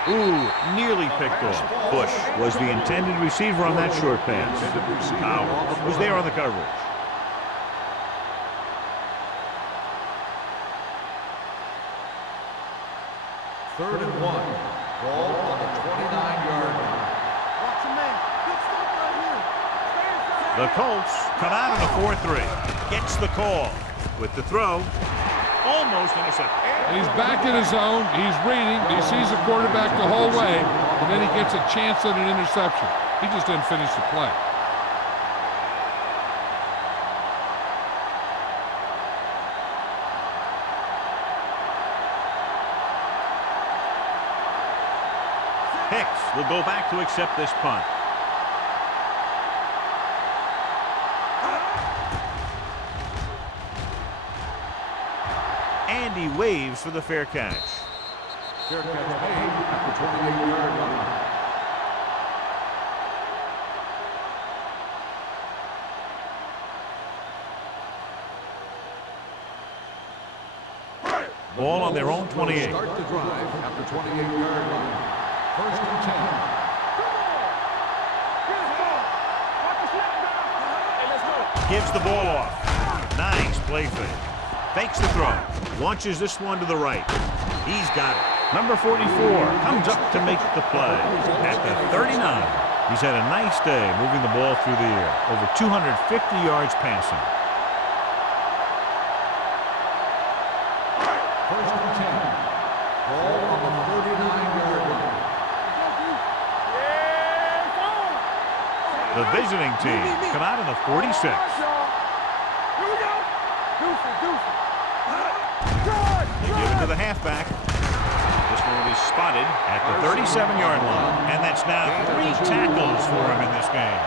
Ooh, nearly picked off. Bush was the intended receiver on that short pass. Powers was there on the coverage. Third and 1. Ball on the 29-yard line. The Colts come out in a 4-3. Gets the call. With the throw, almost intercepted. And he's back in his zone. He's reading. He sees the quarterback the whole way, and then he gets a chance at an interception. He just didn't finish the play. Hicks will go back to accept this punt. And he waves for the fair catch. Fair catch made at the 28-yard line. Ball on their own 28. Start the drive at the 28-yard line. First and 10. Gives the ball off. Nice play fake. Fakes the throw. Launches this one to the right. He's got it. Number 44 comes up to make the play at the 39. He's had a nice day moving the ball through the air. Over 250 yards passing. First and 10. Ball on the 39-yard line. The visiting team come out in the 46. Here we go. Deuce. They give it to the halfback. This one will be spotted at the 37-yard line. And that's now 3 tackles for him in this game.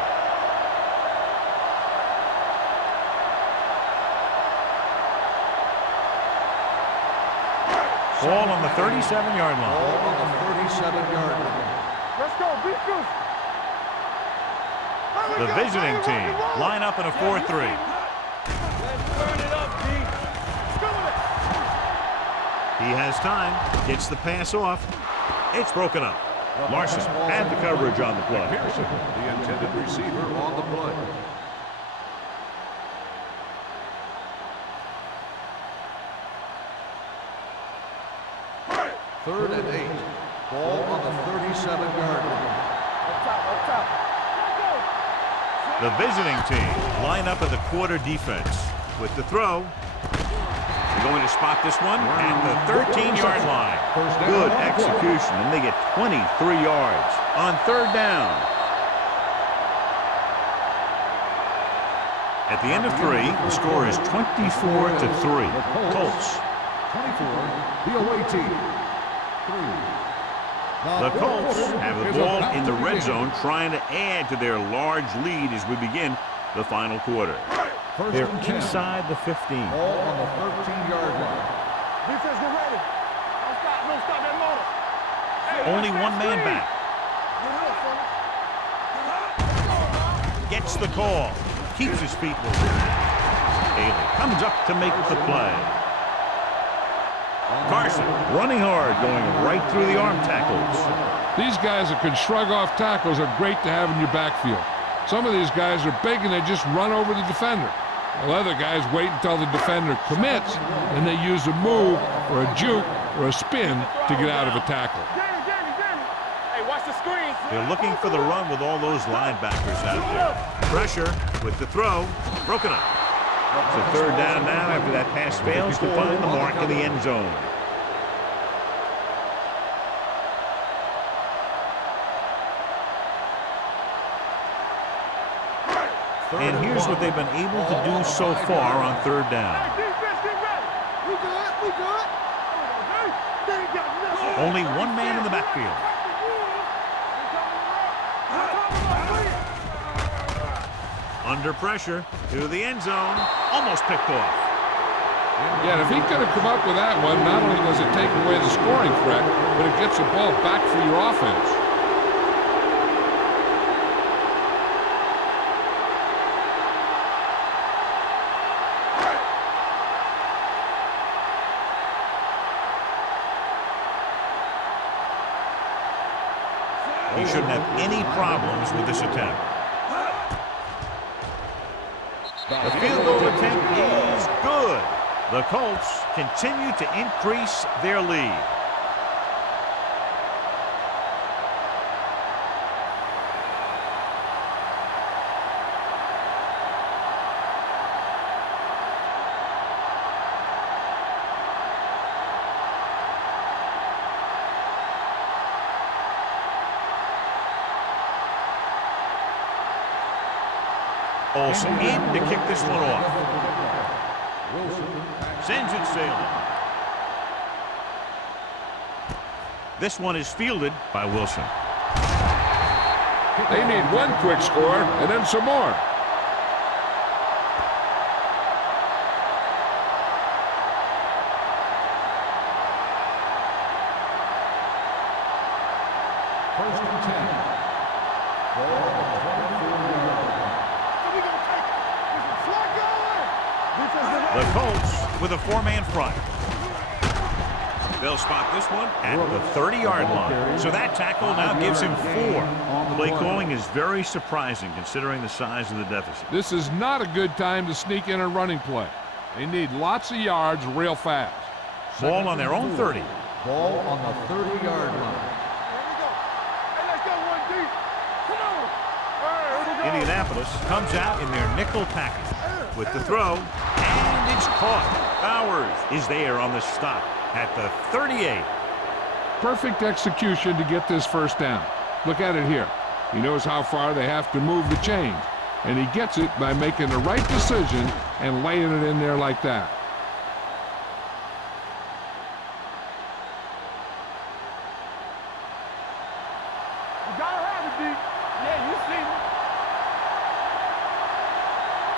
Ball on the 37-yard line. Ball on the 37-yard line. Let's go. Beat Goose. The visiting team line up in a 4-3. Let's burn it up, D. He has time, gets the pass off. It's broken up. Larson had the coverage on the play. Pearson, the intended receiver on the play. Third and 8. Ball on the 37-yard line. Up top. The visiting team line up in the quarter defense. With the throw, they're going to spot this one at the 13-yard line. Good execution, and they get 23 yards on third down. At the end of 3, the score is 24-3. Colts. 24, the away team. 3. The Colts have the ball in the red zone, trying to add to their large lead as we begin the final quarter. They're inside the 15. Ball on the 13-yard line. Defense, get ready. Don't stop that motor. Only one man back. Gets the call. Keeps his feet moving. Haley comes up to make the play. Carson running hard, going right through the arm tackles. These guys that can shrug off tackles are great to have in your backfield. Some of these guys are big and they just run over the defender. While other guys wait until the defender commits, and they use a move or a juke or a spin to get out of a tackle. Hey, watch the screen. They're looking for the run with all those linebackers out there. Pressure with the throw, broken up. So third down now after that pass fails to find the mark in the end zone. And here's what they've been able to do so far on third down. Defense, get ready. We good. Only one man in the backfield. Under pressure to the end zone. Almost picked off. Yeah, if he could have come up with that one, not only does it take away the scoring threat, but it gets the ball back for your offense. He shouldn't have any problems with this attempt. The field goal attempt is good. The Colts continue to increase their lead. Olsen in to kick this one off. Sends it sailing. This one is fielded by Wilson. They need one quick score and then some more. First and 10. The Colts with a four-man front. They'll spot this one at the 30-yard line. So that tackle now gives him 4. Play calling is very surprising considering the size of the deficit. This is not a good time to sneak in a running play. They need lots of yards real fast. Ball on their own 30. Ball on the 30-yard line. Indianapolis comes out in their nickel package with the throw, and it's caught. Bowers is there on the stop at the 38. Perfect execution to get this first down. Look at it here. He knows how far they have to move the chains, and he gets it by making the right decision and laying it in there like that. You gotta have it, D. Yeah, you see me.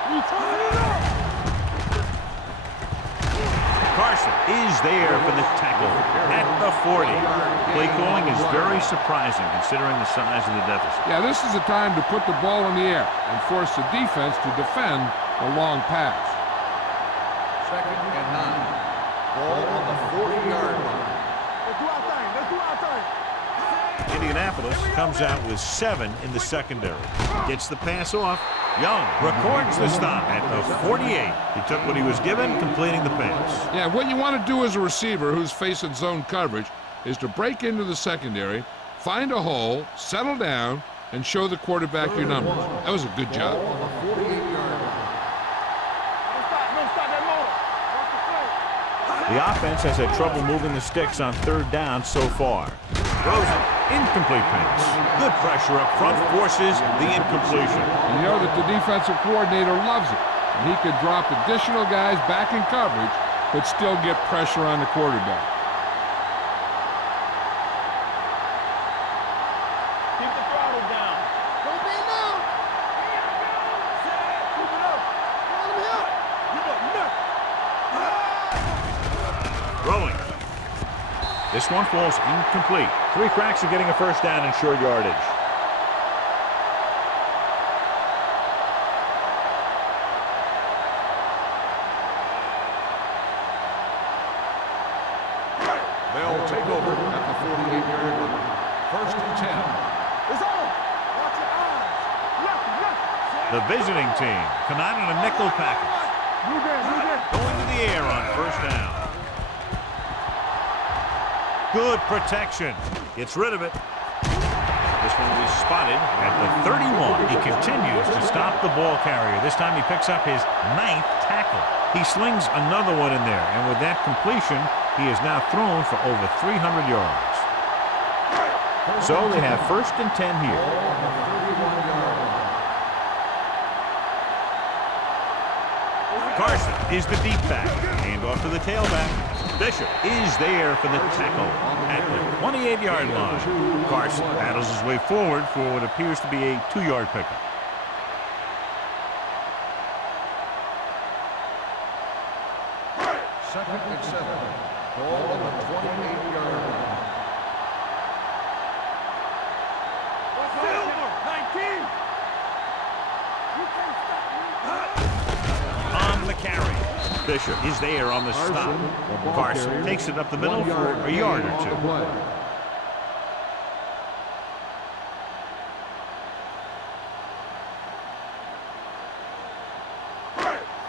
We turn it up. Carson is there for the tackle at the 40. Play calling is very surprising considering the size of the deficit. Yeah, this is the time to put the ball in the air and force the defense to defend a long pass. 2nd and 9. Ball on the 40-yard line. Let's do our thing. Let's do our thing. Indianapolis comes out with 7 in the secondary. Gets the pass off. Young records the stop at the 48. He took what he was given, completing the pass. Yeah, what you want to do as a receiver who's facing zone coverage is to break into the secondary, find a hole, settle down, and show the quarterback your numbers. That was a good job. Ball on the 48-yard line. Don't stop that motor. Watch the play. The offense has had trouble moving the sticks on 3rd down so far. Throws it. Incomplete pass. Good pressure up front forces the incompletion. You know that the defensive coordinator loves it. And he could drop additional guys back in coverage, but still get pressure on the quarterback. Keep the throttle down. Don't be low. Keep it up. Let him hit. Give up nothing. Throwing. This one falls incomplete. 3 cracks are getting a first down in short yardage. They'll take over at the 48-yard line. 1st and 10. It's on. Watch your eyes. Left. The visiting team come out in a nickel package. Move in. Going to the air on first down. Good protection. Gets rid of it. This one will be spotted at the 31. He continues to stop the ball carrier. This time he picks up his 9th tackle. He slings another one in there, and with that completion, he is now thrown for over 300 yards. So they have 1st and 10 here. Carson is the deep back. Hand off to the tailback. Bishop is there for the tackle at the 28-yard line. Carson battles his way forward for what appears to be a 2-yard pickup. Second and 7. Ball on the 28-yard line. Silver. 19. You can't stop me. On the carry. Bishop is there on the stop. Carson takes it up the middle for a yard or 2.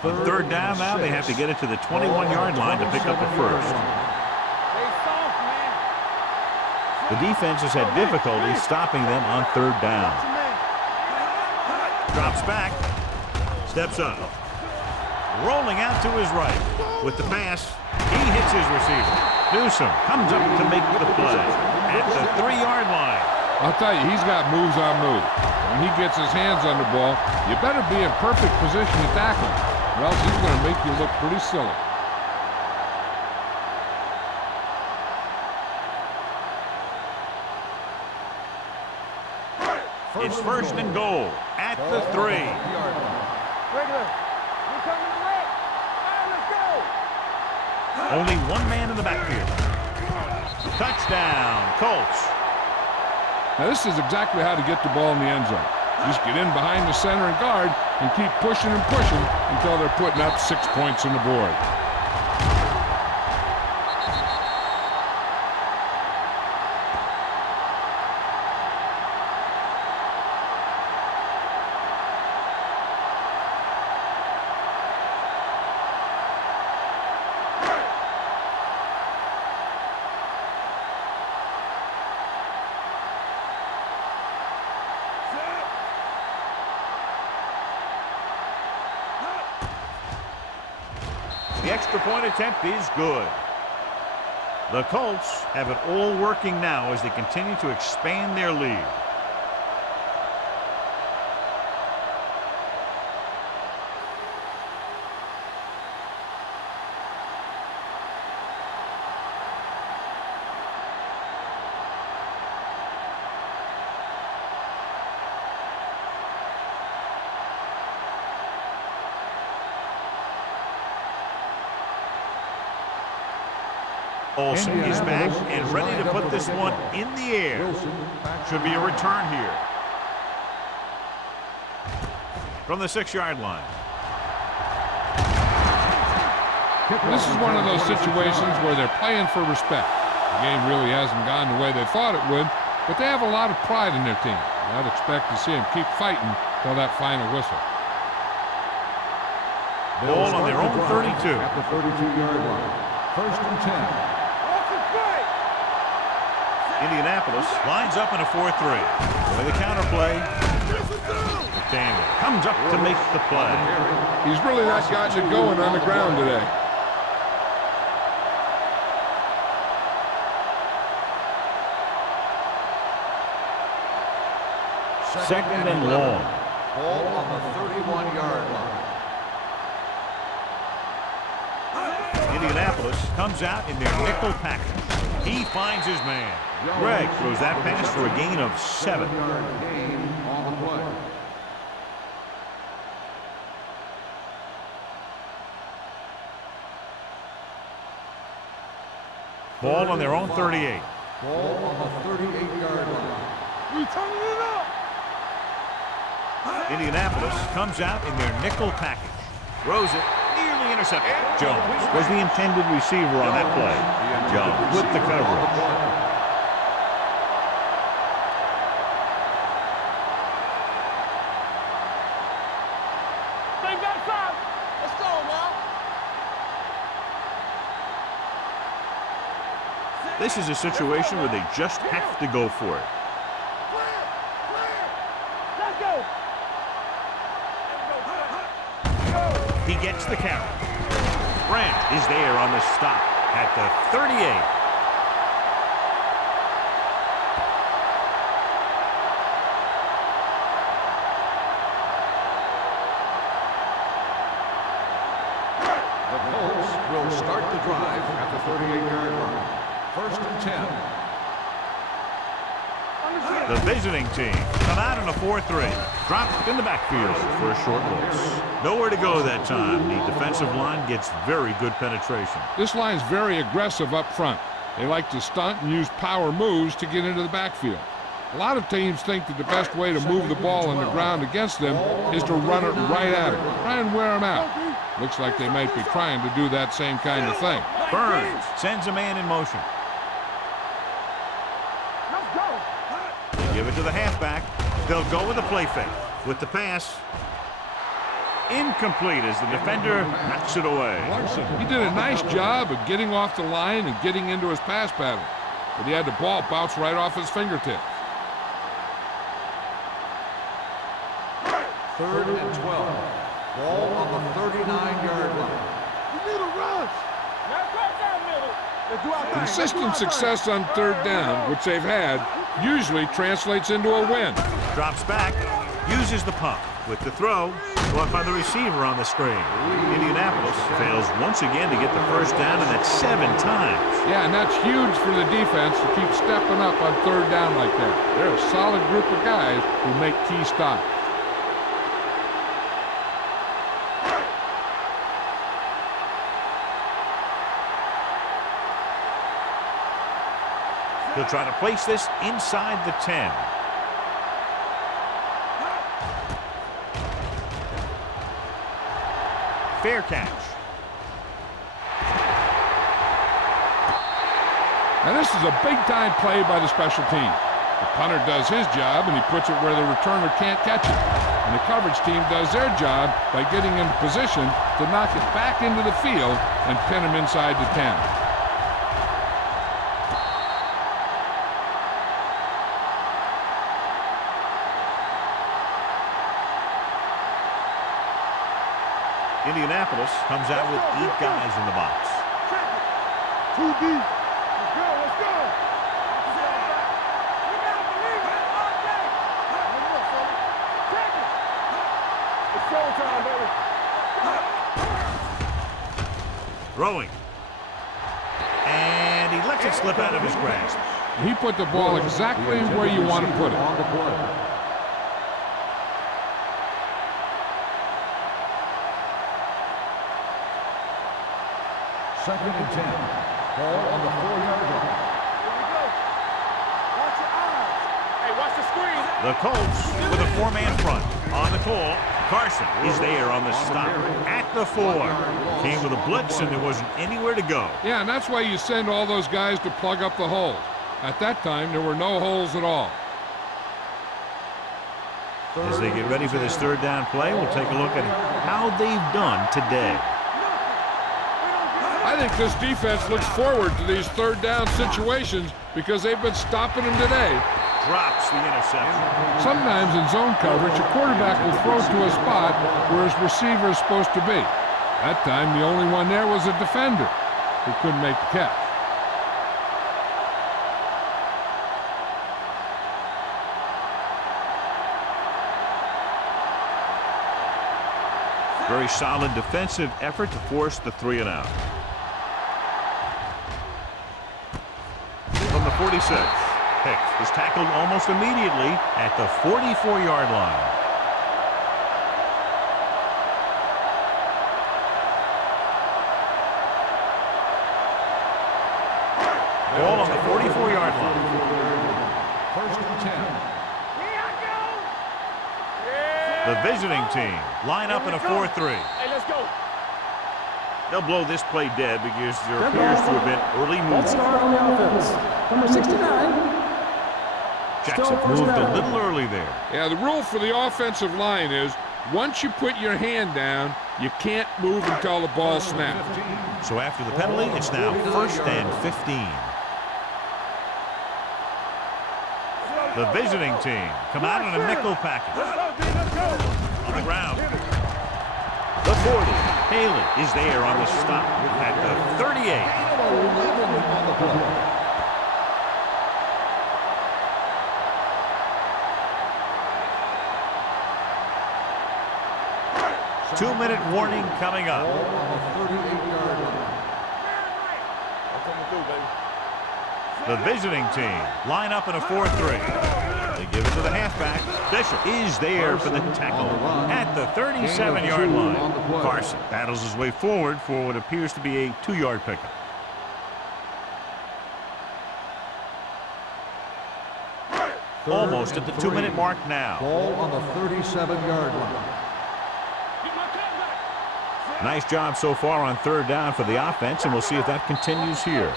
On 3rd down now, they have to get it to the 21-yard line to pick up a first. Stay soft, man. The defense has had difficulty stopping them on 3rd down. Watch your man. Drops back. Steps up. Rolling out to his right. With the pass, he hits his receiver. Newsom comes up to make the play at the 3-yard line. I'll tell you, he's got moves on moves. When he gets his hands on the ball, you better be in perfect position to tackle him, or else he's going to make you look pretty silly. It's 1st and goal at the 3. Regular. You coming to red? All right, let's go. Only one man in the backfield. Touchdown, Colts. Now, this is exactly how to get the ball in the end zone. Just get in behind the center and guard and keep pushing and pushing until they're putting up 6 points on the board. The extra point attempt is good. The Colts have it all working now as they continue to expand their lead. Olsen is back and ready to put this one in the air. Should be a return here. From the 6-yard line. This is one of those situations where they're playing for respect. The game really hasn't gone the way they thought it would, but they have a lot of pride in their team. I'd expect to see them keep fighting till that final whistle. Ball on their own 32. At the 32-yard line. First and 10. Indianapolis lines up in a 4-3. With the counterplay, McDaniel comes up to make the play. He's really not gotten it going on the ground today. Second and long. Ball on the 31-yard line. Indianapolis comes out in their nickel package. He finds his man. Greg throws that pass for a gain of 7. 7-yard gain on the play. Ball on their own 38. Ball on the 38-yard line. We turning it up. Indianapolis comes out in their nickel package. Throws it, nearly intercepted. Jones was the intended receiver on that play. Jones with the coverage. They got time. Let's go now. This is a situation where they just have to go for it. Let's go. He gets the carry. Brandt is there on the stop at the 38. The Colts will start the drive at the 38-yard line. First and 10. The visiting team come out in a 4-3. Dropped in the backfield for a short loss. Nowhere to go that time. The defensive line gets very good penetration. This line's very aggressive up front. They like to stunt and use power moves to get into the backfield. A lot of teams think that the best way to move the ball on the ground against them is to run it right at them. Try and wear them out. Looks like they might be trying to do that same kind of thing. Burns sends a man in motion. Let's go. They give it to the halfback. They'll go with a play fake. With the pass, incomplete as the defender knocks it away. He did a nice job of getting off the line and getting into his pass pattern, but he had the ball bounce right off his fingertips. Third and 12. Ball on the 39-yard line. You need a rush. Now cross that middle. Let's do our thing. Consistent success on third down, which they've had, usually translates into a win. Drops back, uses the pump. With the throw, caught by the receiver on the screen. Indianapolis fails once again to get the first down, and that's 7 times. Yeah, and that's huge for the defense to keep stepping up on third down like that. They're a solid group of guys who make key stops. He'll try to place this inside the 10. Fair catch. Now this is a big-time play by the special team. The punter does his job, and he puts it where the returner can't catch it. And the coverage team does their job by getting into position to knock it back into the field and pin him inside the 10. Indianapolis comes out with 8 guys in the box. Too deep. Let's go. Let's go. You gotta believe it all day. Take it. It's showtime, baby. Throwing. And he lets it slip out of his grasp. He put the ball exactly where you want to put it. On the play. Second and 10. Ball on the 4-yard line. Here we go. Watch your eyes. Hey, watch the screen. The Colts with a 4-man front. On the call, Carson is there on the stop. At the 4. Came with a blitz, and there wasn't anywhere to go. Yeah, and that's why you send all those guys to plug up the holes. At that time, there were no holes at all. As they get ready for this third down play, we'll take a look at how they've done today. I think this defense looks forward to these third down situations because they've been stopping them today. Drops the interception. Sometimes in zone coverage, a quarterback will throw to a spot where his receiver is supposed to be. That time, the only one there was a defender who couldn't make the catch. Very solid defensive effort to force the 3-and-out. From the 46, Hicks is tackled almost immediately at the 44-yard line. Ball on the 44-yard line. First and 10. The visiting team line up in a 4-3. Hey, let's go. They'll blow this play dead because there appears to have been early Let's movement. start on the offense. Number 69. Jackson moved a little early there. Yeah, the rule for the offensive line is once you put your hand down, you can't move until the ball snaps. So after the penalty, it's now 1st and 15. The visiting team come out in a nickel package. On the ground. The 40. Haley is there on the stop at the 38. 11 on the play. Two-minute warning coming up. Ball on the 38-yard line. The visiting team line up in a 4-3. They give it to the halfback. Bishop is there for the tackle at the 37-yard line. Carson battles his way forward for what appears to be a 2-yard pickup. Almost at the 2-minute mark now. Ball on the 37-yard line. Nice job so far on third down for the offense, and we'll see if that continues here.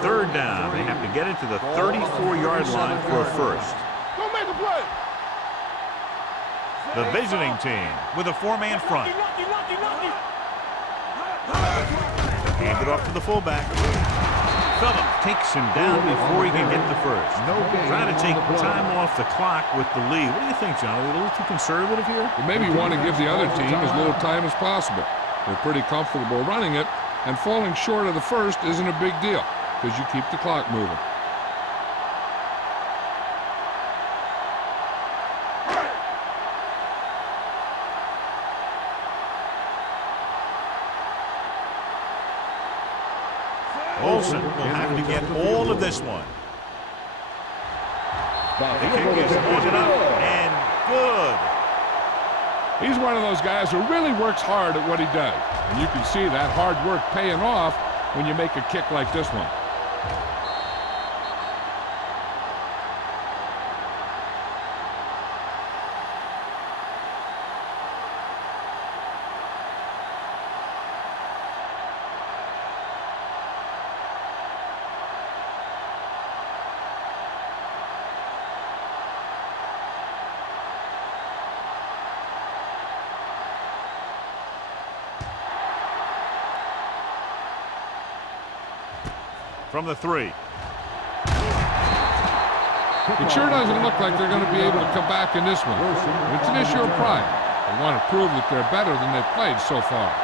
Third down. They have to get it to the 34-yard line for a first. Go make a play. The visiting team with a 4-man front. Hand it off to the fullback. Phillip takes him down before he can get the first. Trying to take time off the clock with the lead. What do you think, John? Are they a little too conservative here? Well, maybe you want to give the other team as little time as possible. They're pretty comfortable running it, and falling short of the first isn't a big deal because you keep the clock moving. Olsen will have to get all of this one. The kick is pointed up and good. He's one of those guys who really works hard at what he does. And you can see that hard work paying off when you make a kick like this one. From the 3. It sure doesn't look like they're going to be able to come back in this one. It's an issue of pride. They want to prove that they're better than they've played so far.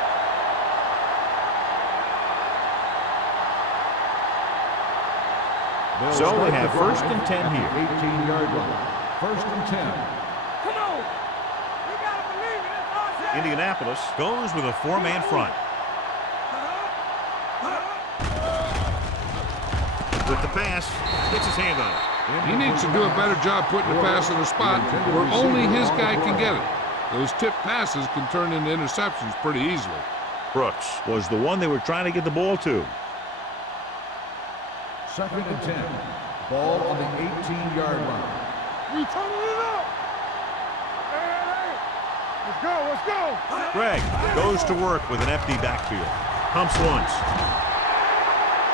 So they have 1st and 10 here. 18-yard line. 1st and 10. Come on. You gotta believe it. That's all I said. Indianapolis goes with a 4-man front. with the pass. Gets his hand on it. He needs to do a better job putting the pass in a spot where only his guy can get it. Those tip passes can turn into interceptions pretty easily. Brooks was the one they were trying to get the ball to. 2nd and 10. Ball on the 18-yard line. We turning it up. Hey. Let's go, let's go. Greg goes to work with an empty backfield. Pumps once.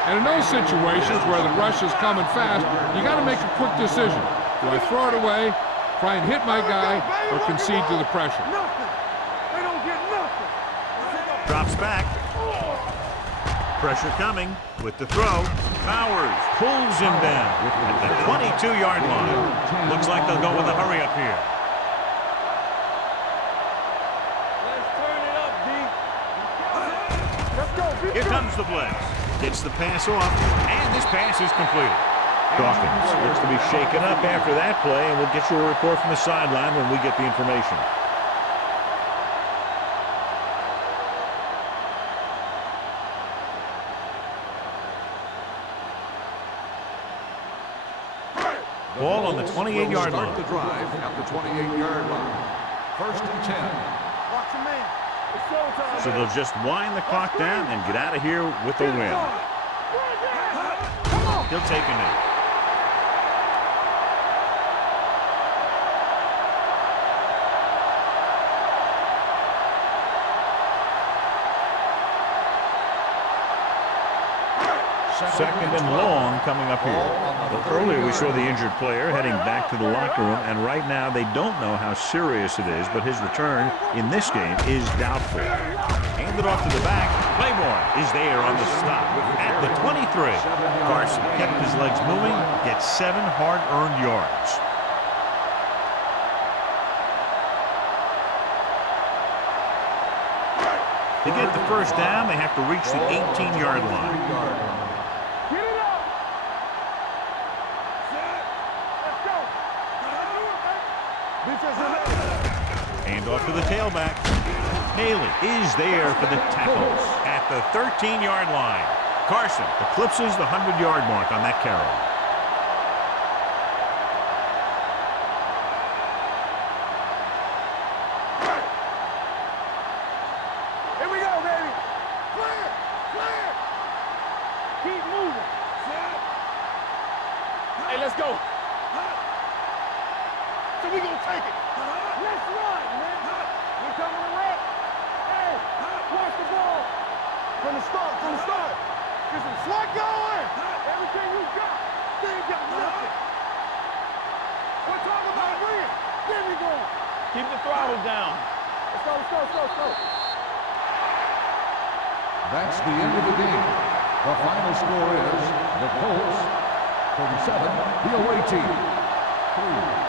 And in those situations where the rush is coming fast, you got to make a quick decision. Do I throw it away, try and hit my guy, or concede to the pressure? Nothing. They don't get nothing. Drops back. Pressure coming with the throw. Powers pulls him down at the 22-yard line. Looks like they'll go with a hurry up here. Let's turn it up, D. Let's go, B. Here comes the blitz. Gets the pass off, and this pass is completed. Dawkins looks to be shaken up after that play, and we'll get you a report from the sideline when we get the information. Ball on the 28-yard line. Start the drive at the 28-yard line. 1st and 10. Watch your man. It's showtime. So they'll just wind the clock down and get out of here with a win. Come on. He'll take a knee. Second and long coming up here. Well, earlier we saw the injured player heading back to the locker room, and right now they don't know how serious it is, but his return in this game is doubtful. Handed off to the back. Claymore is there on the stop at the 23. Carson kept his legs moving, gets 7 hard-earned yards. To get the first down, they have to reach the 18-yard line. Get it up. Let's go. Defense is up. Hand off to the tailback. Haley is there for the tackle at the 13-yard line. Carson eclipses the 100-yard mark on that carry. Here we go, baby. Clear. Keep moving. Hey, let's go. So we gonna take it. Let's run, man. We coming to run. Hey, watch the ball. From the start. Get some slot going. Everything you got. They ain't got nothing. We're talking about bringing. There we go. Keep the throttle down. Let's go. That's the end of the game. The final score is the Colts 37, the away team 3.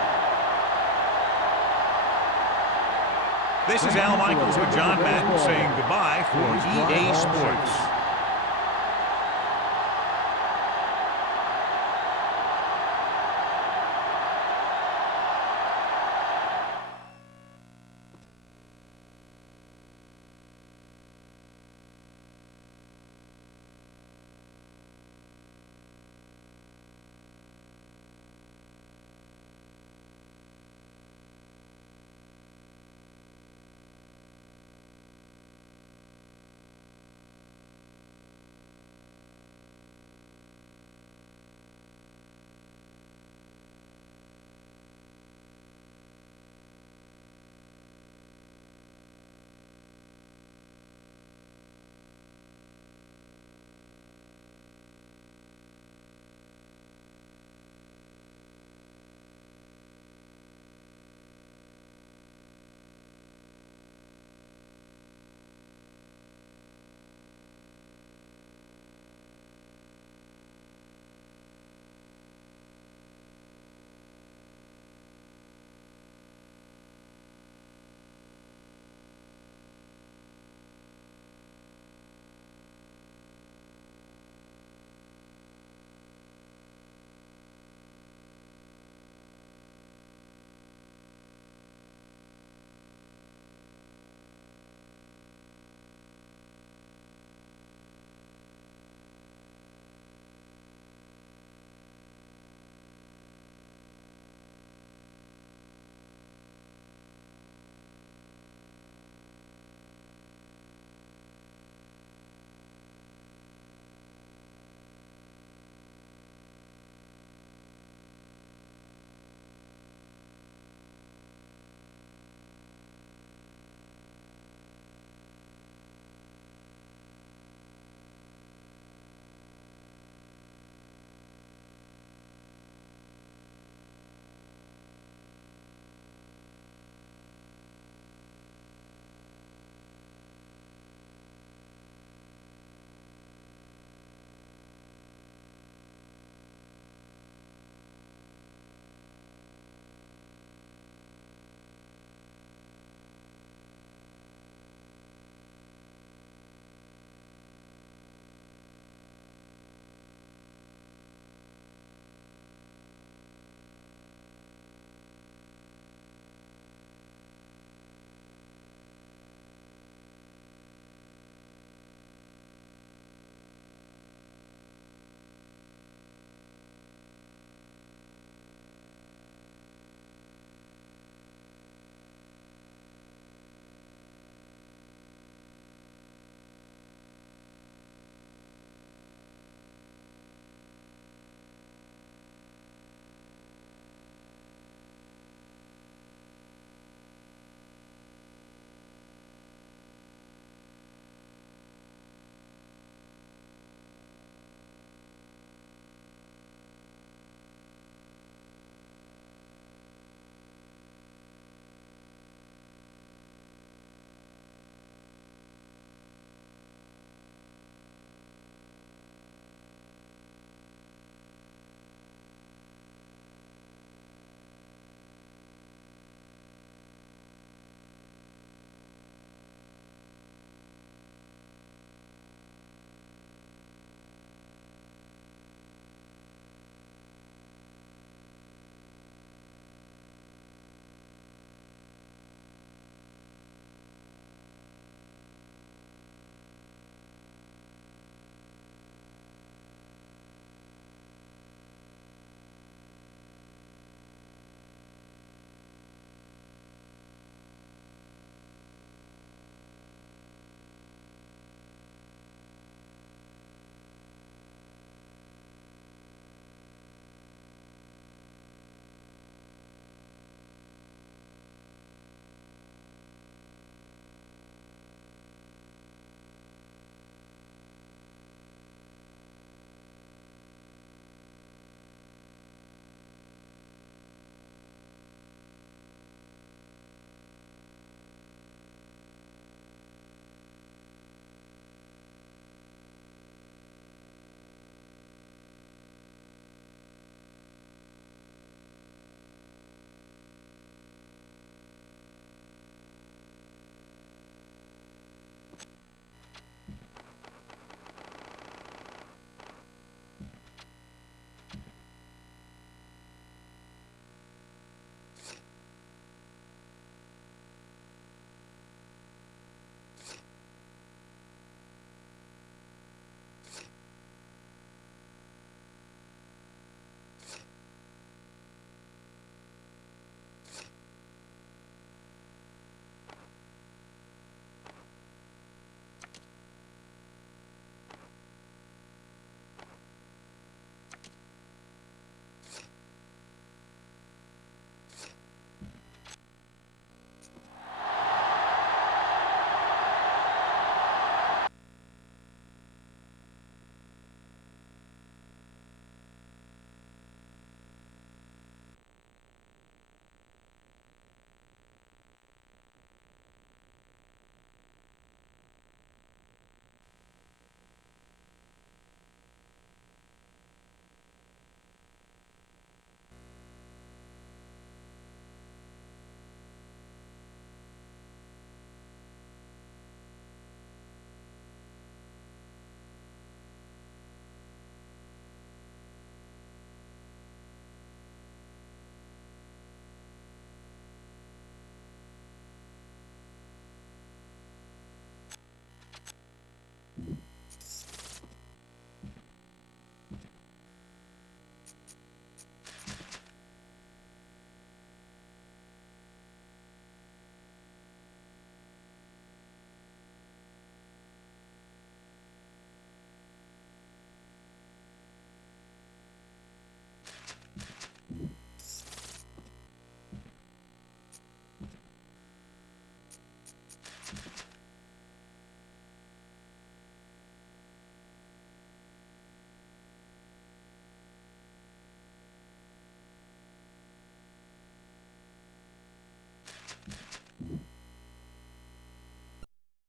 This is Al Michaels with John Madden saying goodbye for EA Sports.